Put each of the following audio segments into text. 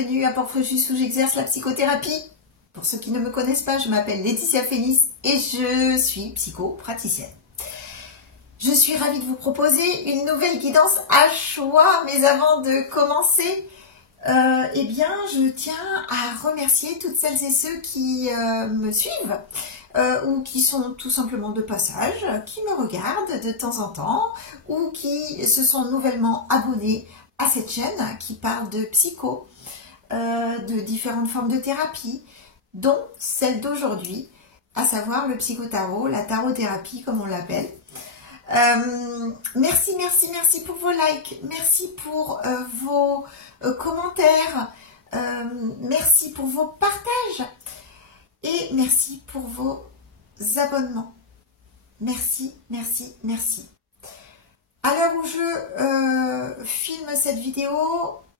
bienvenue à Port-Fréjus où j'exerce la psychothérapie. Pour ceux qui ne me connaissent pas, je m'appelle Laetitia Fénis et je suis psychopraticienne. Je suis ravie de vous proposer une nouvelle guidance à choix, mais avant de commencer, eh bien, je tiens à remercier toutes celles et ceux qui me suivent ou qui sont tout simplement de passage, qui me regardent de temps en temps ou qui se sont nouvellement abonnés à cette chaîne qui parle de psycho, de différentes formes de thérapie, dont celle d'aujourd'hui, à savoir le psychotarot, la tarothérapie comme on l'appelle. Merci pour vos likes, merci pour vos commentaires, merci pour vos partages et merci pour vos abonnements. Merci. À l'heure où je filme cette vidéo,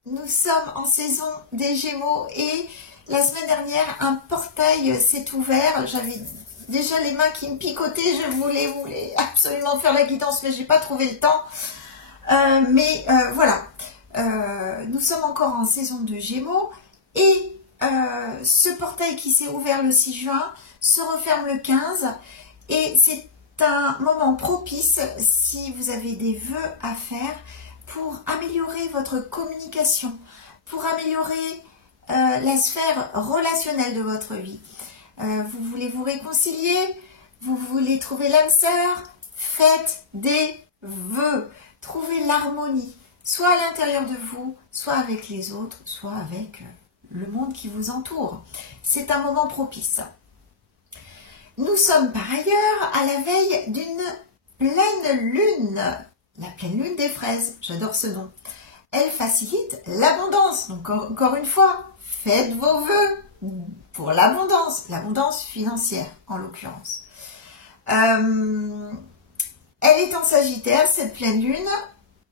nous sommes en saison des Gémeaux et la semaine dernière, un portail s'est ouvert. J'avais déjà les mains qui me picotaient, je voulais absolument faire la guidance, mais j'ai pas trouvé le temps. Voilà, nous sommes encore en saison de Gémeaux et ce portail qui s'est ouvert le 6 juin se referme le 15 et c'est un moment propice si vous avez des vœux à faire pour améliorer votre communication, pour améliorer la sphère relationnelle de votre vie. Vous voulez vous réconcilier, vous voulez trouver l'âme sœur, faites des vœux, trouvez l'harmonie, soit à l'intérieur de vous, soit avec les autres, soit avec le monde qui vous entoure. C'est un moment propice. Nous sommes par ailleurs à la veille d'une pleine lune, la pleine lune des fraises, j'adore ce nom. Elle facilite l'abondance, donc encore une fois, faites vos vœux pour l'abondance financière en l'occurrence. Elle est en Sagittaire, cette pleine lune.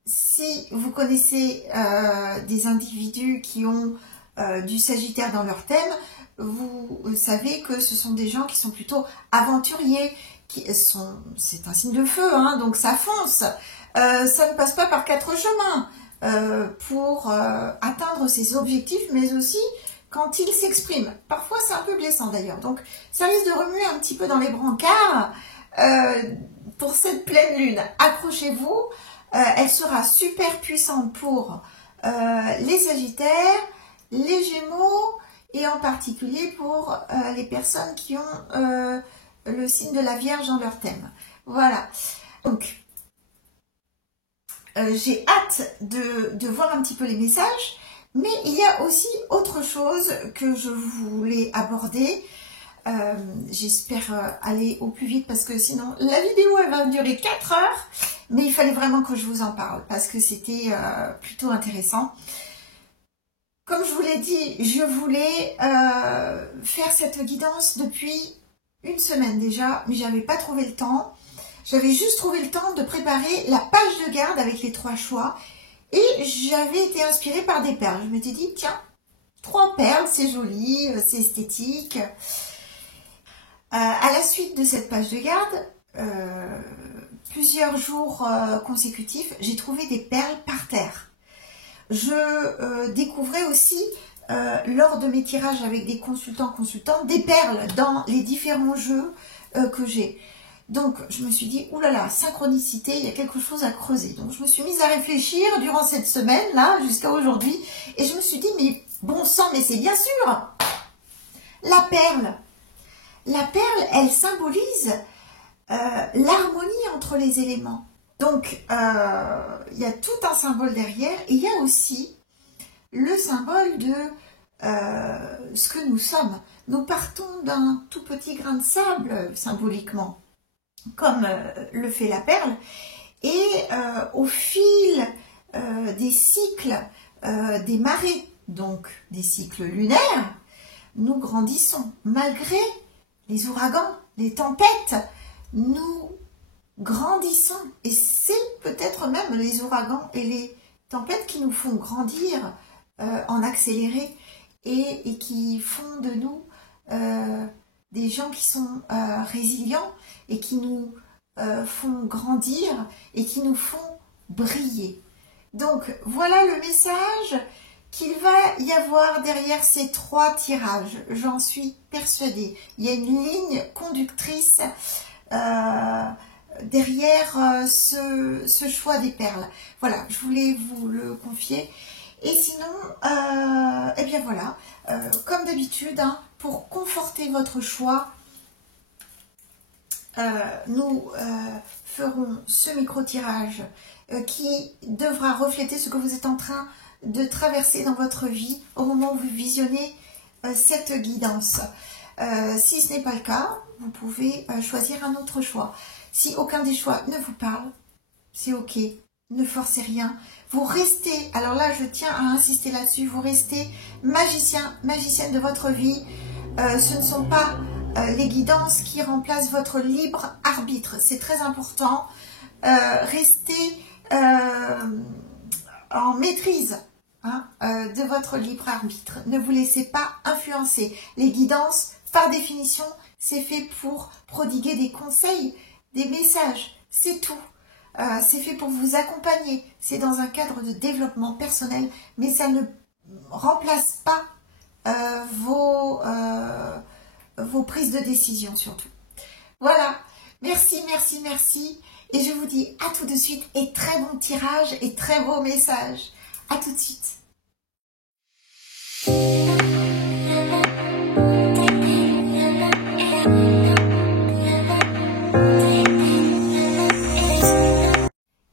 Si vous connaissez des individus qui ont du Sagittaire dans leur thème, vous savez que ce sont des gens qui sont plutôt aventuriers, c'est un signe de feu, hein, donc ça fonce. Ça ne passe pas par quatre chemins pour atteindre ses objectifs, mais aussi quand il s'exprime. Parfois, c'est un peu blessant d'ailleurs. Donc, ça risque de remuer un petit peu dans les brancards pour cette pleine lune. Accrochez-vous, elle sera super puissante pour les Sagittaires, les Gémeaux, et en particulier pour les personnes qui ont le signe de la Vierge dans leur thème. Voilà. Donc, j'ai hâte de voir un petit peu les messages, mais il y a aussi autre chose que je voulais aborder. J'espère aller au plus vite parce que sinon la vidéo elle va durer 4 heures, mais il fallait vraiment que je vous en parle parce que c'était plutôt intéressant. Comme je vous l'ai dit, je voulais faire cette guidance depuis une semaine déjà, mais j'avais pas trouvé le temps. J'avais juste trouvé le temps de préparer la page de garde avec les 3 choix et j'avais été inspirée par des perles. Je m'étais dit, tiens, 3 perles, c'est joli, c'est esthétique. À la suite de cette page de garde, plusieurs jours consécutifs, j'ai trouvé des perles par terre. Je découvrais aussi, lors de mes tirages avec des consultantes, des perles dans les différents jeux que j'ai. Donc, je me suis dit, oulala, synchronicité, il y a quelque chose à creuser. Donc, je me suis mise à réfléchir durant cette semaine-là, jusqu'à aujourd'hui. Et je me suis dit, mais bon sang, mais c'est bien sûr la perle. La perle, elle symbolise l'harmonie entre les éléments. Donc, il y a tout un symbole derrière. Et il y a aussi le symbole de ce que nous sommes. Nous partons d'un tout petit grain de sable, symboliquement, comme le fait la perle. Et au fil des cycles, des marées, donc des cycles lunaires, nous grandissons. Malgré les ouragans, les tempêtes, nous grandissons. Et c'est peut-être même les ouragans et les tempêtes qui nous font grandir en accéléré et qui font de nous des gens qui sont résilients et qui nous font grandir et qui nous font briller. Donc voilà le message qu'il va y avoir derrière ces 3 tirages. J'en suis persuadée. Il y a une ligne conductrice derrière ce choix des perles. Voilà, je voulais vous le confier. Et sinon, eh bien voilà, comme d'habitude, hein, pour conforter votre choix, nous ferons ce micro-tirage qui devra refléter ce que vous êtes en train de traverser dans votre vie au moment où vous visionnez cette guidance. Si ce n'est pas le cas, vous pouvez choisir un autre choix. Si aucun des choix ne vous parle, c'est ok, ne forcez rien. Vous restez, alors là je tiens à insister là-dessus, vous restez magicien, magicienne de votre vie. Ce ne sont pas les guidances qui remplacent votre libre arbitre, c'est très important. Restez en maîtrise de votre libre arbitre. Ne vous laissez pas influencer. Les guidances, par définition, c'est fait pour prodiguer des conseils, des messages, c'est tout. C'est fait pour vous accompagner. C'est dans un cadre de développement personnel, mais ça ne remplace pas vos prises de décision surtout. Voilà, merci, merci, merci. Et je vous dis à tout de suite et très bon tirage et très beau message. À tout de suite.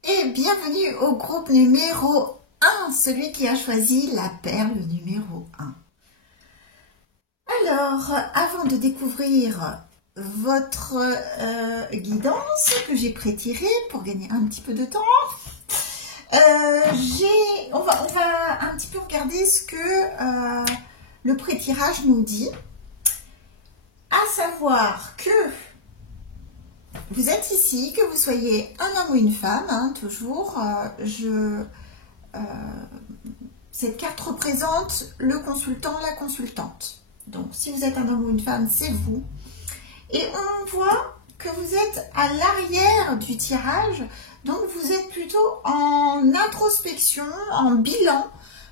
Et bienvenue au groupe numéro 1, celui qui a choisi la perle numéro 1. Alors, avant de découvrir votre guidance que j'ai pré-tirée pour gagner un petit peu de temps, on va un petit peu regarder ce que le pré-tirage nous dit, à savoir que vous êtes ici, que vous soyez un homme ou une femme, hein, toujours, cette carte représente le consultant, la consultante. Donc, si vous êtes un homme ou une femme, c'est vous. Et on voit que vous êtes à l'arrière du tirage, donc vous êtes plutôt en introspection, en bilan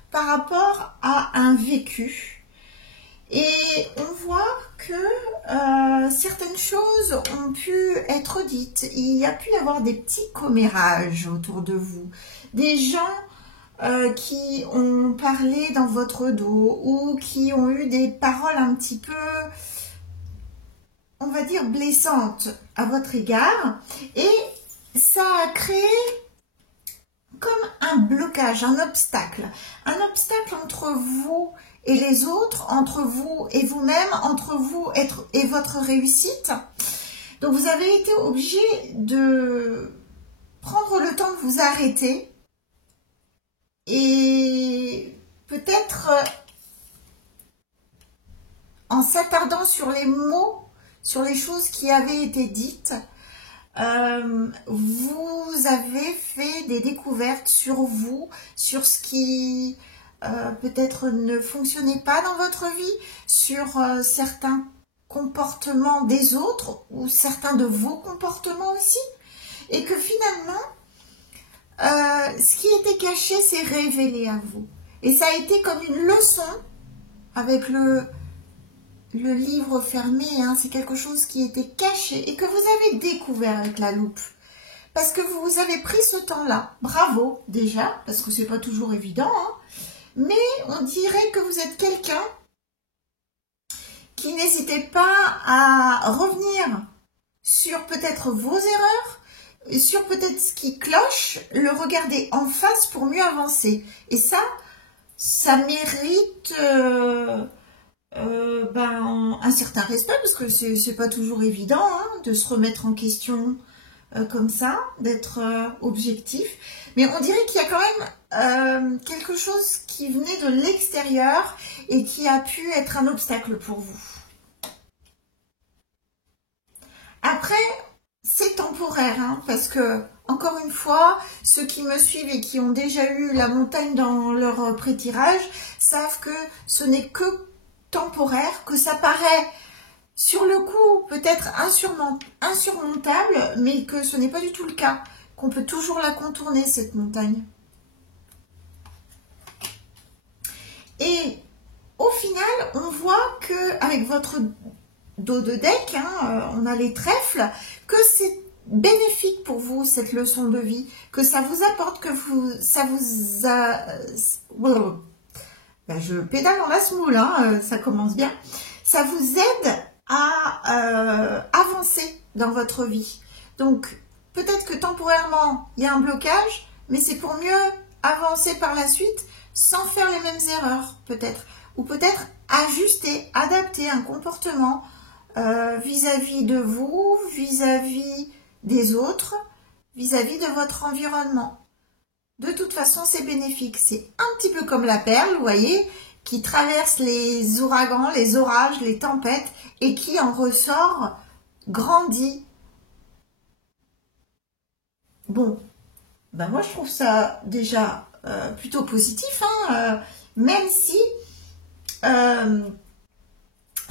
par rapport à un vécu. Et on voit que certaines choses ont pu être dites. Il y a pu y avoir des petits commérages autour de vous, des gens qui ont parlé dans votre dos ou qui ont eu des paroles un petit peu, on va dire, blessantes à votre égard. Et ça a créé comme un blocage, un obstacle entre vous et les autres, entre vous et vous-même, entre vous et votre réussite. Donc vous avez été obligé de prendre le temps de vous arrêter et peut-être en s'attardant sur les mots, sur les choses qui avaient été dites, vous avez fait des découvertes sur vous, sur ce qui peut-être ne fonctionnait pas dans votre vie, sur certains comportements des autres ou certains de vos comportements aussi, et que finalement, ce qui était caché s'est révélé à vous. Et ça a été comme une leçon avec le livre fermé, hein, c'est quelque chose qui était caché et que vous avez découvert avec la loupe. Parce que vous avez pris ce temps-là. Bravo déjà, parce que c'est pas toujours évident, hein, mais on dirait que vous êtes quelqu'un qui n'hésitait pas à revenir sur peut-être vos erreurs, et sur peut-être ce qui cloche, le regarder en face pour mieux avancer. Et ça mérite un certain respect, parce que c'est pas toujours évident hein, de se remettre en question comme ça, d'être objectif. Mais on dirait qu'il y a quand même quelque chose qui venait de l'extérieur et qui a pu être un obstacle pour vous. Après, c'est temporaire, hein, parce que, encore une fois, ceux qui me suivent et qui ont déjà eu la montagne dans leur pré-tirage savent que ce n'est que temporaire, que ça paraît sur le coup peut-être insurmontable, mais que ce n'est pas du tout le cas, qu'on peut toujours la contourner, cette montagne. Et au final, on voit que avec votre dos de deck, hein, on a les trèfles, que c'est bénéfique pour vous cette leçon de vie, que ça vous apporte, que ça vous a... Ben, je pédale dans la semoule, hein, ça commence bien. Ça vous aide à avancer dans votre vie. Donc, peut-être que temporairement, il y a un blocage, mais c'est pour mieux avancer par la suite sans faire les mêmes erreurs, peut-être. Ou peut-être ajuster, adapter un comportement vis-à-vis de vous, vis-à-vis des autres, vis-à-vis de votre environnement. De toute façon, c'est bénéfique. C'est un petit peu comme la perle, vous voyez, qui traverse les ouragans, les orages, les tempêtes et qui en ressort grandi. Bon, ben moi je trouve ça déjà plutôt positif, hein, même si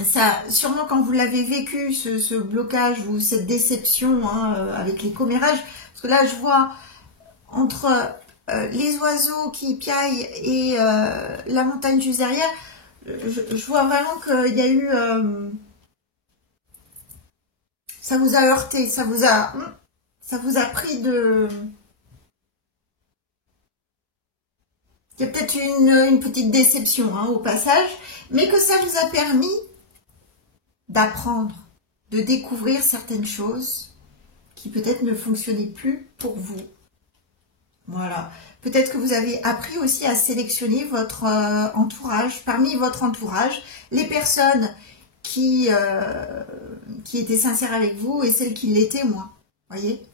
ça, sûrement quand vous l'avez vécu, ce blocage ou cette déception hein, avec les commérages, parce que là je vois entre les oiseaux qui piaillent et la montagne juste derrière, je vois vraiment qu'il y a eu... ça vous a heurté, ça vous a pris de... Il y a peut-être une petite déception hein, au passage, mais que ça vous a permis d'apprendre, de découvrir certaines choses qui peut-être ne fonctionnaient plus pour vous. Voilà. Peut-être que vous avez appris aussi à sélectionner votre entourage, parmi votre entourage, les personnes qui étaient sincères avec vous et celles qui l'étaient moins. Voyez ?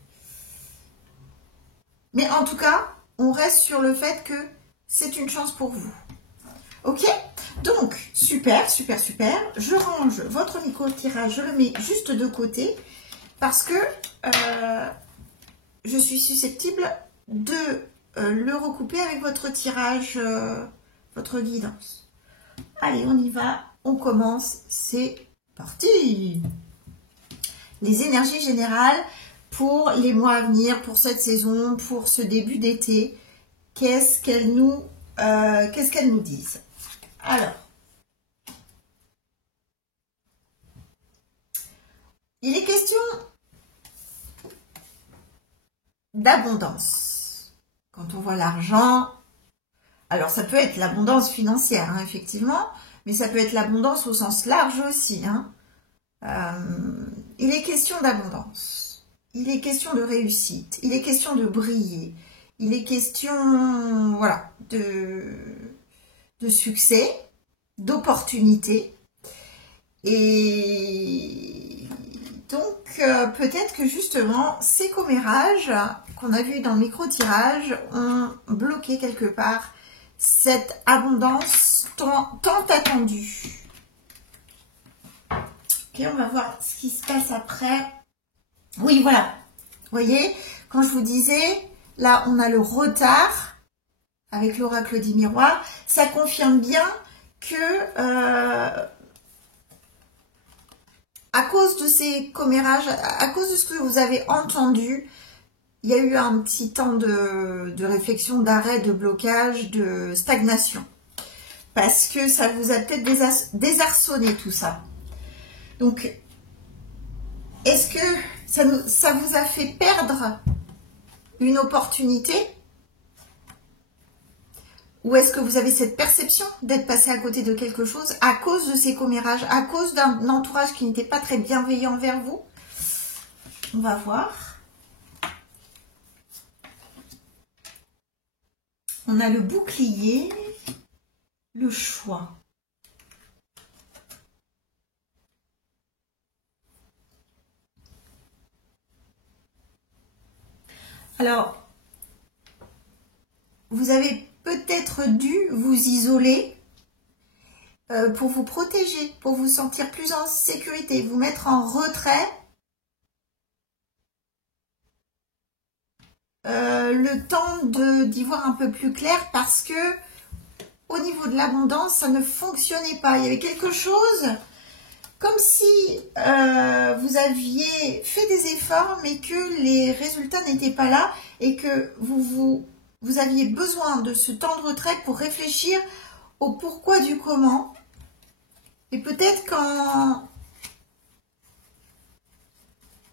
Mais en tout cas, on reste sur le fait que c'est une chance pour vous. Ok ? Donc, super, super, super. Je range votre micro-tirage, je le mets juste de côté parce que je suis susceptible de le recouper avec votre tirage, votre guidance. Allez, on y va, on commence, c'est parti. Les énergies générales pour les mois à venir, pour cette saison, pour ce début d'été, qu'est-ce qu'elles nous disent? Alors, il est question d'abondance. Quand on voit l'argent, alors ça peut être l'abondance financière, hein, effectivement, mais ça peut être l'abondance au sens large aussi. Hein. Il est question d'abondance, il est question de réussite, il est question de briller, il est question voilà, de succès, d'opportunité. Et donc, peut-être que justement, ces commérages qu'on a vus dans le micro-tirage ont bloqué quelque part cette abondance tant attendue. Ok, on va voir ce qui se passe après. Oui, voilà. Vous voyez, quand je vous disais, là, on a le retard avec l'oracle des miroirs. Ça confirme bien que... à cause de ces commérages, à cause de ce que vous avez entendu, il y a eu un petit temps de réflexion, d'arrêt, de blocage, de stagnation. Parce que ça vous a peut-être désarçonné tout ça. Donc, est-ce que ça vous a fait perdre une opportunité? Ou est-ce que vous avez cette perception d'être passé à côté de quelque chose à cause de ces commérages, à cause d'un entourage qui n'était pas très bienveillant envers vous? On va voir. On a le bouclier, le choix. Alors, vous avez peut-être dû vous isoler pour vous protéger, pour vous sentir plus en sécurité, vous mettre en retrait. Le temps d'y voir un peu plus clair parce que au niveau de l'abondance, ça ne fonctionnait pas. Il y avait quelque chose comme si vous aviez fait des efforts mais que les résultats n'étaient pas là et que vous aviez besoin de ce temps de retrait pour réfléchir au pourquoi du comment. Et peut-être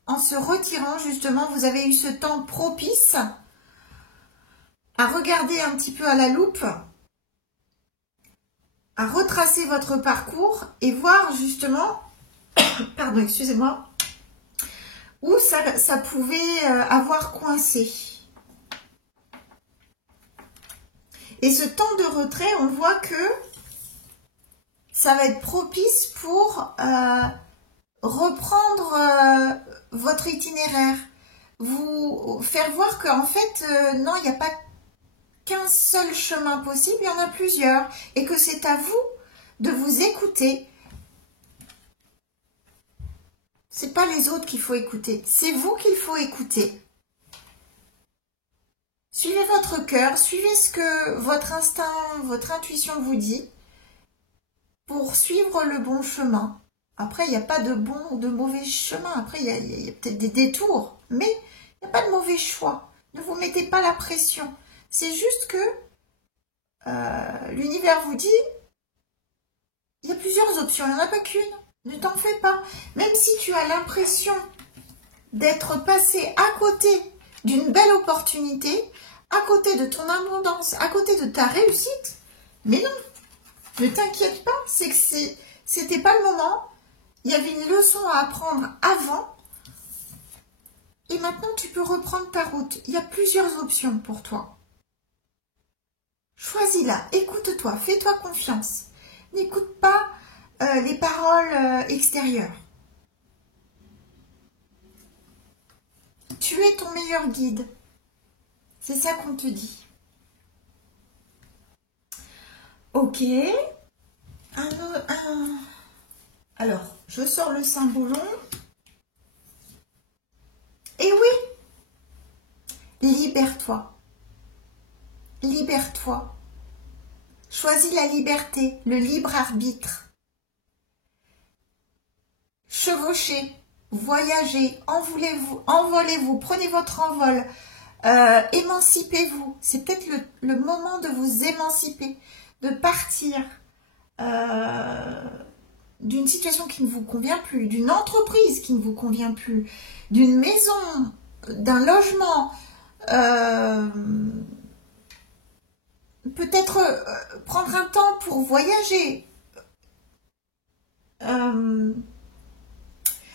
en se retirant, justement, vous avez eu ce temps propice à regarder un petit peu à la loupe, à retracer votre parcours et voir justement, pardon, excusez-moi, où ça pouvait avoir coincé. Et ce temps de retrait, on voit que ça va être propice pour reprendre votre itinéraire. Vous faire voir qu'en fait, non, il n'y a pas qu'un seul chemin possible, il y en a plusieurs. Et que c'est à vous de vous écouter. C'est pas les autres qu'il faut écouter, c'est vous qu'il faut écouter. Suivez votre cœur, suivez ce que votre instinct, votre intuition vous dit pour suivre le bon chemin. Après, il n'y a pas de bon ou de mauvais chemin. Après, il y a peut-être des détours, mais il n'y a pas de mauvais choix. Ne vous mettez pas la pression. C'est juste que l'univers vous dit, il y a plusieurs options, il n'y en a pas qu'une. Ne t'en fais pas. Même si tu as l'impression d'être passé à côté d'une belle opportunité, à côté de ton abondance, à côté de ta réussite, mais non, ne t'inquiète pas, c'est que c'était pas le moment. Il y avait une leçon à apprendre avant. Et maintenant, tu peux reprendre ta route. Il y a plusieurs options pour toi. Choisis-la, écoute-toi, fais-toi confiance. N'écoute pas les paroles extérieures. Tu es ton meilleur guide. C'est ça qu'on te dit. Ok. Alors, je sors le cymbalon. Et oui, libère-toi. Libère-toi. Choisis la liberté, le libre arbitre. Chevauchez, voyagez, envolez-vous, prenez votre envol, émancipez-vous. C'est peut-être le moment de vous émanciper, de partir d'une situation qui ne vous convient plus, d'une entreprise qui ne vous convient plus, d'une maison, d'un logement, peut-être prendre un temps pour voyager,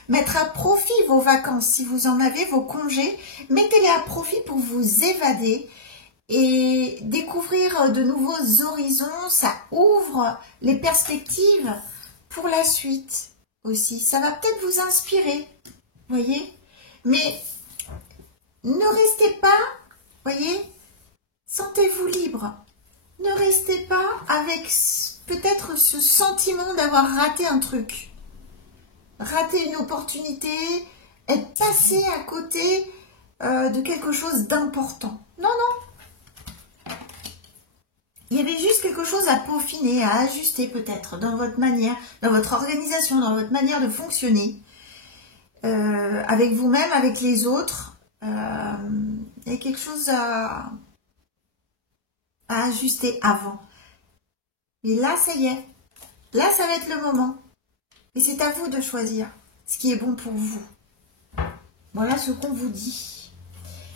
mettre à profit vos vacances, si vous en avez, vos congés, mettez-les à profit pour vous évader et découvrir de nouveaux horizons. Ça ouvre les perspectives pour la suite aussi. Ça va peut-être vous inspirer, voyez. Mais ne restez pas, voyez, sentez-vous libre. Ne restez pas avec peut-être ce sentiment d'avoir raté un truc. Rater une opportunité, être passé à côté de quelque chose d'important. Non, non. Il y avait juste quelque chose à peaufiner, à ajuster peut-être dans votre manière, dans votre organisation, dans votre manière de fonctionner. Avec vous-même, avec les autres. Il y a quelque chose à ajuster avant. Et là, ça y est. Là, ça va être le moment. Et c'est à vous de choisir ce qui est bon pour vous. Voilà ce qu'on vous dit.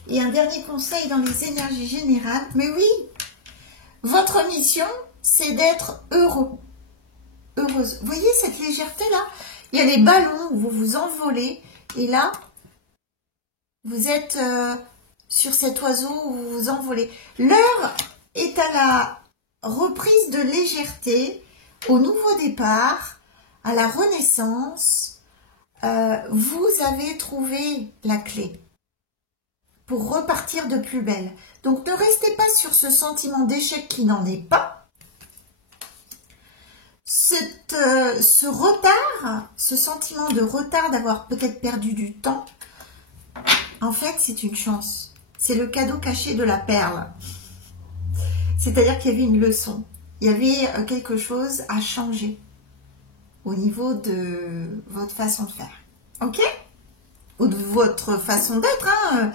Et un dernier conseil dans les énergies générales. Mais oui, votre mission, c'est d'être heureux. Heureuse. Vous voyez cette légèreté-là? Il y a des ballons où vous vous envolez. Et là, vous êtes sur cet oiseau où vous vous envolez. L'heure est à la reprise de légèreté, au nouveau départ, à la renaissance. Vous avez trouvé la clé pour repartir de plus belle. Donc ne restez pas sur ce sentiment d'échec qui n'en est pas. Ce retard, ce sentiment de retard, d'avoir peut-être perdu du temps, en fait c'est une chance. C'est le cadeau caché de la perle. C'est-à-dire qu'il y avait une leçon. Il y avait quelque chose à changer au niveau de votre façon de faire. Ok? Ou de votre façon d'être. Hein.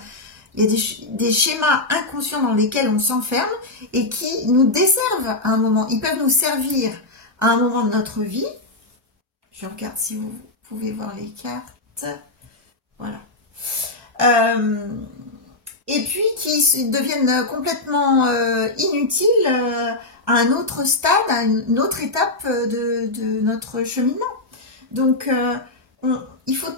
Il y a des schémas inconscients dans lesquels on s'enferme et qui nous desservent à un moment. Ils peuvent nous servir à un moment de notre vie. Je regarde si vous pouvez voir les cartes. Voilà. Et puis qui deviennent complètement inutiles à un autre stade, à une autre étape de notre cheminement. Donc, il faut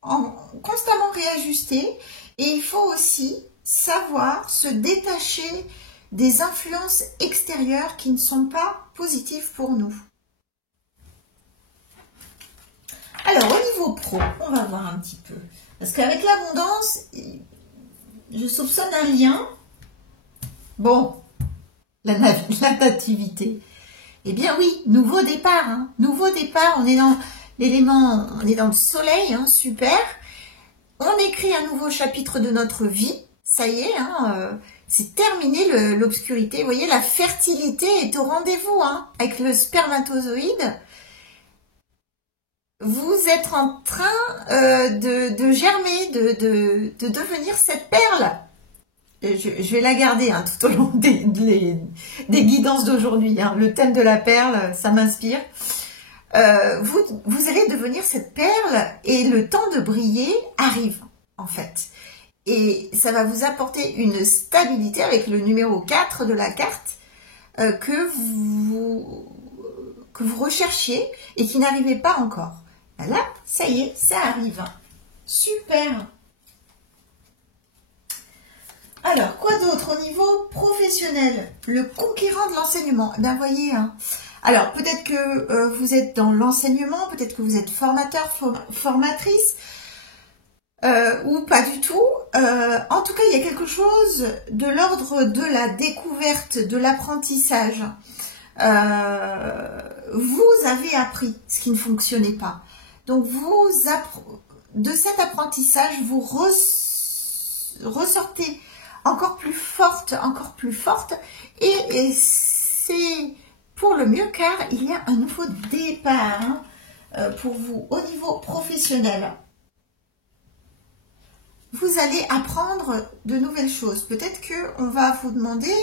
constamment réajuster et il faut aussi savoir se détacher des influences extérieures qui ne sont pas positives pour nous. Alors, au niveau pro, on va voir un petit peu. Parce qu'avec l'abondance, je soupçonne un lien. Bon, la nativité. Eh bien oui, nouveau départ. Hein. Nouveau départ, on est dans l'élément, on est dans le soleil, hein, super. On écrit un nouveau chapitre de notre vie. Ça y est, hein, c'est terminé l'obscurité. Vous voyez, la fertilité est au rendez-vous hein, avec le spermatozoïde. Vous êtes en train de germer, de devenir cette perle. Je vais la garder hein, tout au long des guidances d'aujourd'hui. Hein. Le thème de la perle, ça m'inspire. Vous allez devenir cette perle et le temps de briller arrive, en fait. Et ça va vous apporter une stabilité avec le numéro 4 de la carte que vous recherchiez et qui n'arrivait pas encore. Là, ça y est, ça arrive. Super. Alors, quoi d'autre au niveau professionnel? Le conquérant de l'enseignement. Ben, voyez, hein. Alors, peut-être que vous êtes dans l'enseignement, peut-être que vous êtes formateur, formatrice, ou pas du tout. En tout cas, il y a quelque chose de l'ordre de la découverte, de l'apprentissage. Vous avez appris ce qui ne fonctionnait pas. Donc, de cet apprentissage, vous ressortez encore plus forte, et c'est pour le mieux car il y a un nouveau départ hein, pour vous au niveau professionnel. Vous allez apprendre de nouvelles choses. Peut-être qu'on va vous demander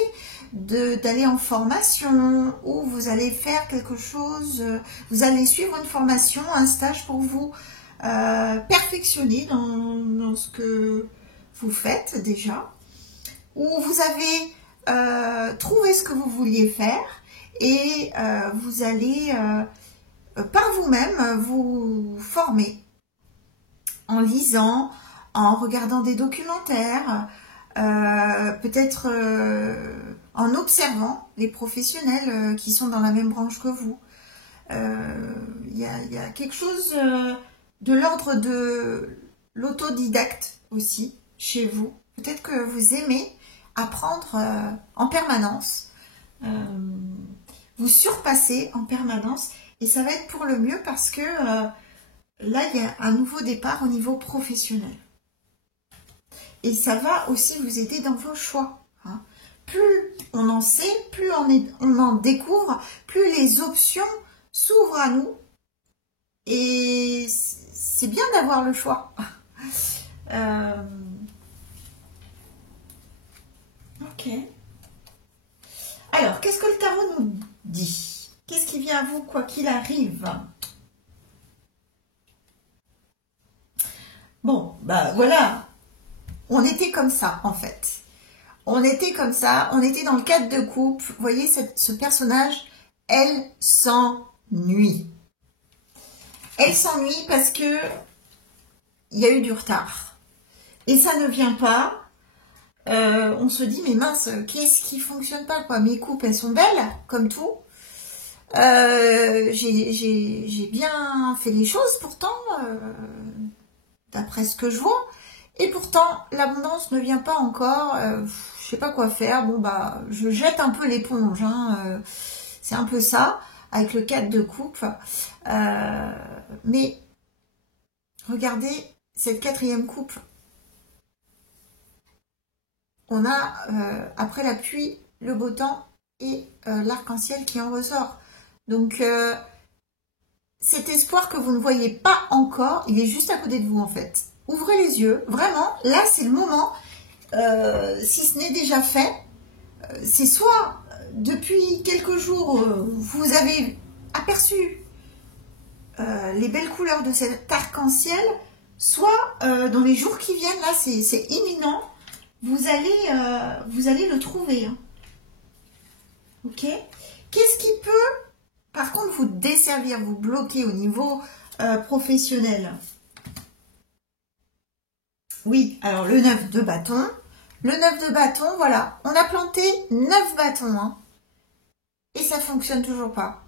d'aller en formation ou vous allez faire quelque chose, vous allez suivre une formation, un stage pour vous perfectionner dans ce que vous faites déjà. Où vous avez trouvé ce que vous vouliez faire et vous allez par vous-même vous former en lisant, en regardant des documentaires, peut-être en observant les professionnels qui sont dans la même branche que vous. Il y a quelque chose de l'ordre de l'autodidacte aussi chez vous. Peut-être que vous aimez apprendre en permanence, vous surpasser en permanence et ça va être pour le mieux parce que là il y a un nouveau départ au niveau professionnel et ça va aussi vous aider dans vos choix hein. Plus on en sait, plus on en découvre, plus les options s'ouvrent à nous et c'est bien d'avoir le choix. Ok. Alors, qu'est-ce que le tarot nous dit? Qu'est-ce qui vient à vous, quoi qu'il arrive? Bon, bah voilà. On était comme ça, en fait. On était comme ça. On était dans le cadre de coupe. Vous voyez, ce personnage, elle s'ennuie. Elle s'ennuie parce que il y a eu du retard. Et ça ne vient pas. On se dit mais mince, qu'est-ce qui fonctionne pas quoi? Mes coupes elles sont belles comme tout. J'ai bien fait les choses pourtant, d'après ce que je vois. Et pourtant l'abondance ne vient pas encore. Je sais pas quoi faire. Bon bah je jette un peu l'éponge. Hein, c'est un peu ça avec le 4 de coupe. Mais regardez cette 4e coupe. On a, après la pluie, le beau temps et l'arc-en-ciel qui en ressort. Donc, cet espoir que vous ne voyez pas encore, il est juste à côté de vous en fait. ouvrez les yeux. Vraiment, là, c'est le moment. Si ce n'est déjà fait, c'est soit depuis quelques jours, vous avez aperçu les belles couleurs de cet arc-en-ciel, soit dans les jours qui viennent, là, c'est imminent, vous allez le trouver. Hein. Ok? Qu'est-ce qui peut, par contre, vous desservir, vous bloquer au niveau professionnel? Oui, alors le 9 de bâton. Le 9 de bâton, voilà. On a planté 9 bâtons. Hein, et ça fonctionne toujours pas.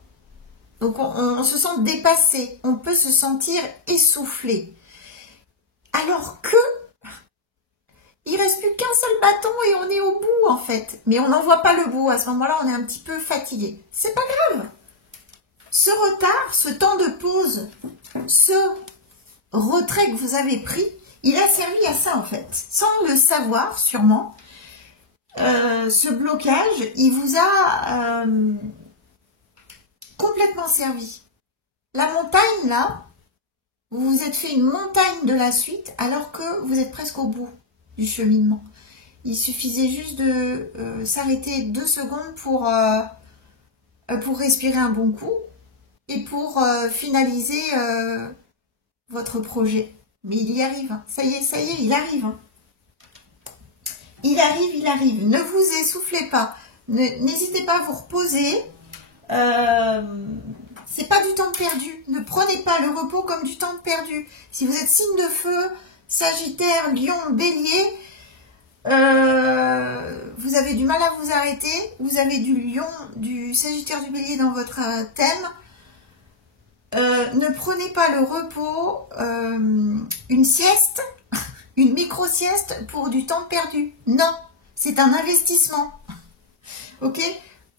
Donc on se sent dépassé. On peut se sentir essoufflé. Alors que il reste plus qu'un seul bâton et on est au bout en fait. Mais on n'en voit pas le bout. À ce moment-là, on est un petit peu fatigué. C'est pas grave. Ce retard, ce temps de pause, ce retrait que vous avez pris, il a servi à ça en fait. Sans le savoir sûrement, ce blocage, il vous a complètement servi. La montagne là, vous vous êtes fait une montagne de la suite alors que vous êtes presque au bout du cheminement. Il suffisait juste de s'arrêter 2 secondes pour respirer un bon coup et pour finaliser votre projet. Mais il y arrive. Hein. Ça y est, il arrive. Hein. Il arrive. Ne vous essoufflez pas. N'hésitez pas à vous reposer. C'est pas du temps perdu. Ne prenez pas le repos comme du temps perdu. Si vous êtes signe de feu, Sagittaire, Lion, Bélier, vous avez du mal à vous arrêter. Vous avez du Lion, du Sagittaire, du Bélier dans votre thème. Ne prenez pas le repos, une sieste, une micro-sieste pour du temps perdu. Non, c'est un investissement. Ok?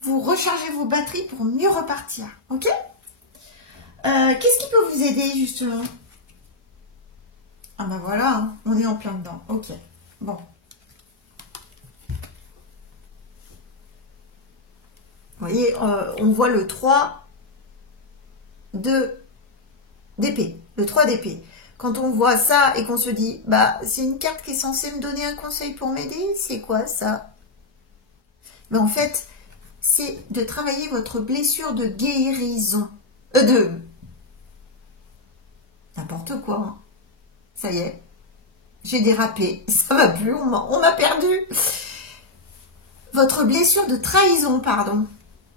Vous rechargez vos batteries pour mieux repartir. Ok? Qu'est-ce qui peut vous aider justement? Ah ben voilà, hein, on est en plein dedans. Ok, bon. Vous voyez, on voit le 3 d'épée. Le 3 d'épée. Quand on voit ça et qu'on se dit, bah c'est une carte qui est censée me donner un conseil pour m'aider, c'est quoi ça? Mais en fait, c'est de travailler votre blessure de guérison. De n'importe quoi. Hein. Ça y est, j'ai dérapé, ça va plus, on m'a perdu. Votre blessure de trahison, pardon.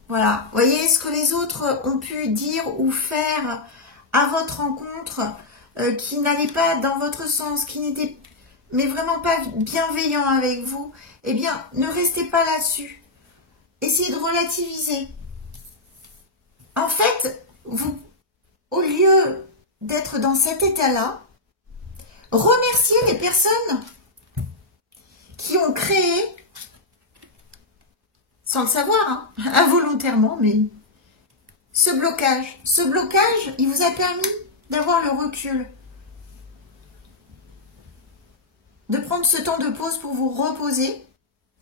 Voilà, voyez ce que les autres ont pu dire ou faire à votre rencontre, qui n'allait pas dans votre sens, qui n'était mais vraiment pas bienveillant avec vous. Eh bien, ne restez pas là-dessus. Essayez de relativiser. En fait, vous, au lieu d'être dans cet état-là, remerciez les personnes qui ont créé, sans le savoir, hein, involontairement, mais ce blocage. Ce blocage, il vous a permis d'avoir le recul, de prendre ce temps de pause pour vous reposer,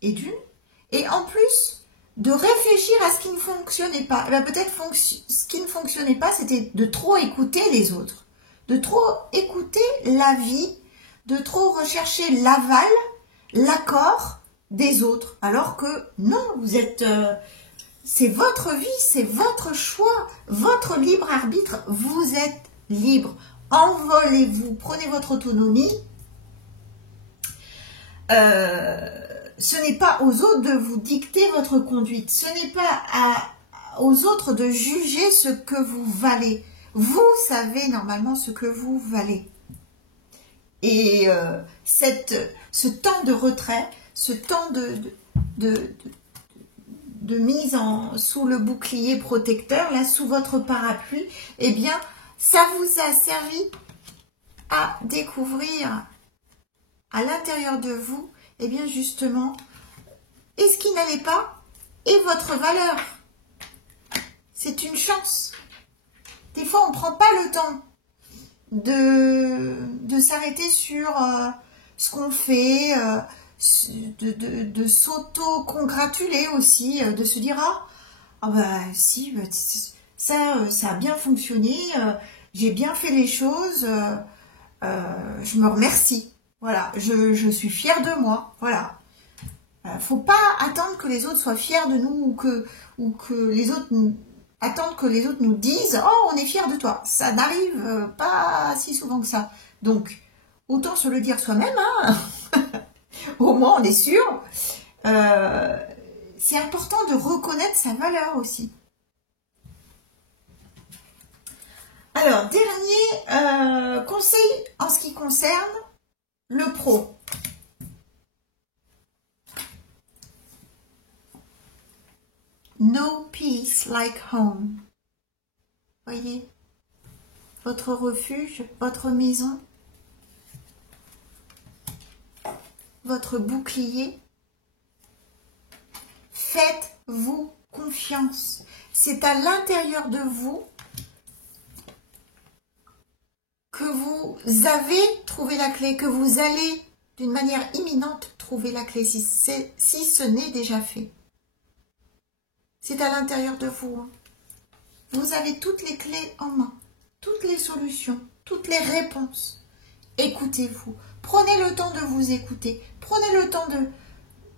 et en plus, de réfléchir à ce qui ne fonctionnait pas. Eh bien, peut-être ce qui ne fonctionnait pas, c'était de trop écouter les autres, de trop écouter la vie, de trop rechercher l'aval, l'accord des autres. Alors que non, vous êtes... c'est votre vie, c'est votre choix, votre libre arbitre, vous êtes libre. Envolez-vous, prenez votre autonomie. Ce n'est pas aux autres de vous dicter votre conduite. Ce n'est pas aux autres de juger ce que vous valez. Vous savez normalement ce que vous valez. Et ce temps de retrait, ce temps de mise sous le bouclier protecteur, là, sous votre parapluie, eh bien, ça vous a servi à découvrir à l'intérieur de vous, eh bien, justement, et ce qui n'allait pas, et votre valeur. C'est une chance. Des fois, on ne prend pas le temps de s'arrêter sur ce qu'on fait, de s'auto-congratuler aussi, de se dire ah bah si, ça a bien fonctionné, j'ai bien fait les choses, je me remercie. Voilà, je suis fière de moi. Voilà. Faut pas attendre que les autres soient fiers de nous ou que les autres attendent que les autres nous disent oh on est fiers de toi. Ça n'arrive pas si souvent que ça. Donc autant se le dire soi-même. Hein. Au moins on est sûr. C'est important de reconnaître sa valeur aussi. Alors dernier conseil en ce qui concerne le pro. No peace like home. Voyez, votre refuge, votre maison, votre bouclier. Faites-vous confiance. C'est à l'intérieur de vous que vous avez trouvé la clé, que vous allez d'une manière imminente trouver la clé si ce n'est déjà fait. C'est à l'intérieur de vous. Hein. Vous avez toutes les clés en main, toutes les solutions, toutes les réponses. Écoutez-vous. Prenez le temps de vous écouter. Prenez le temps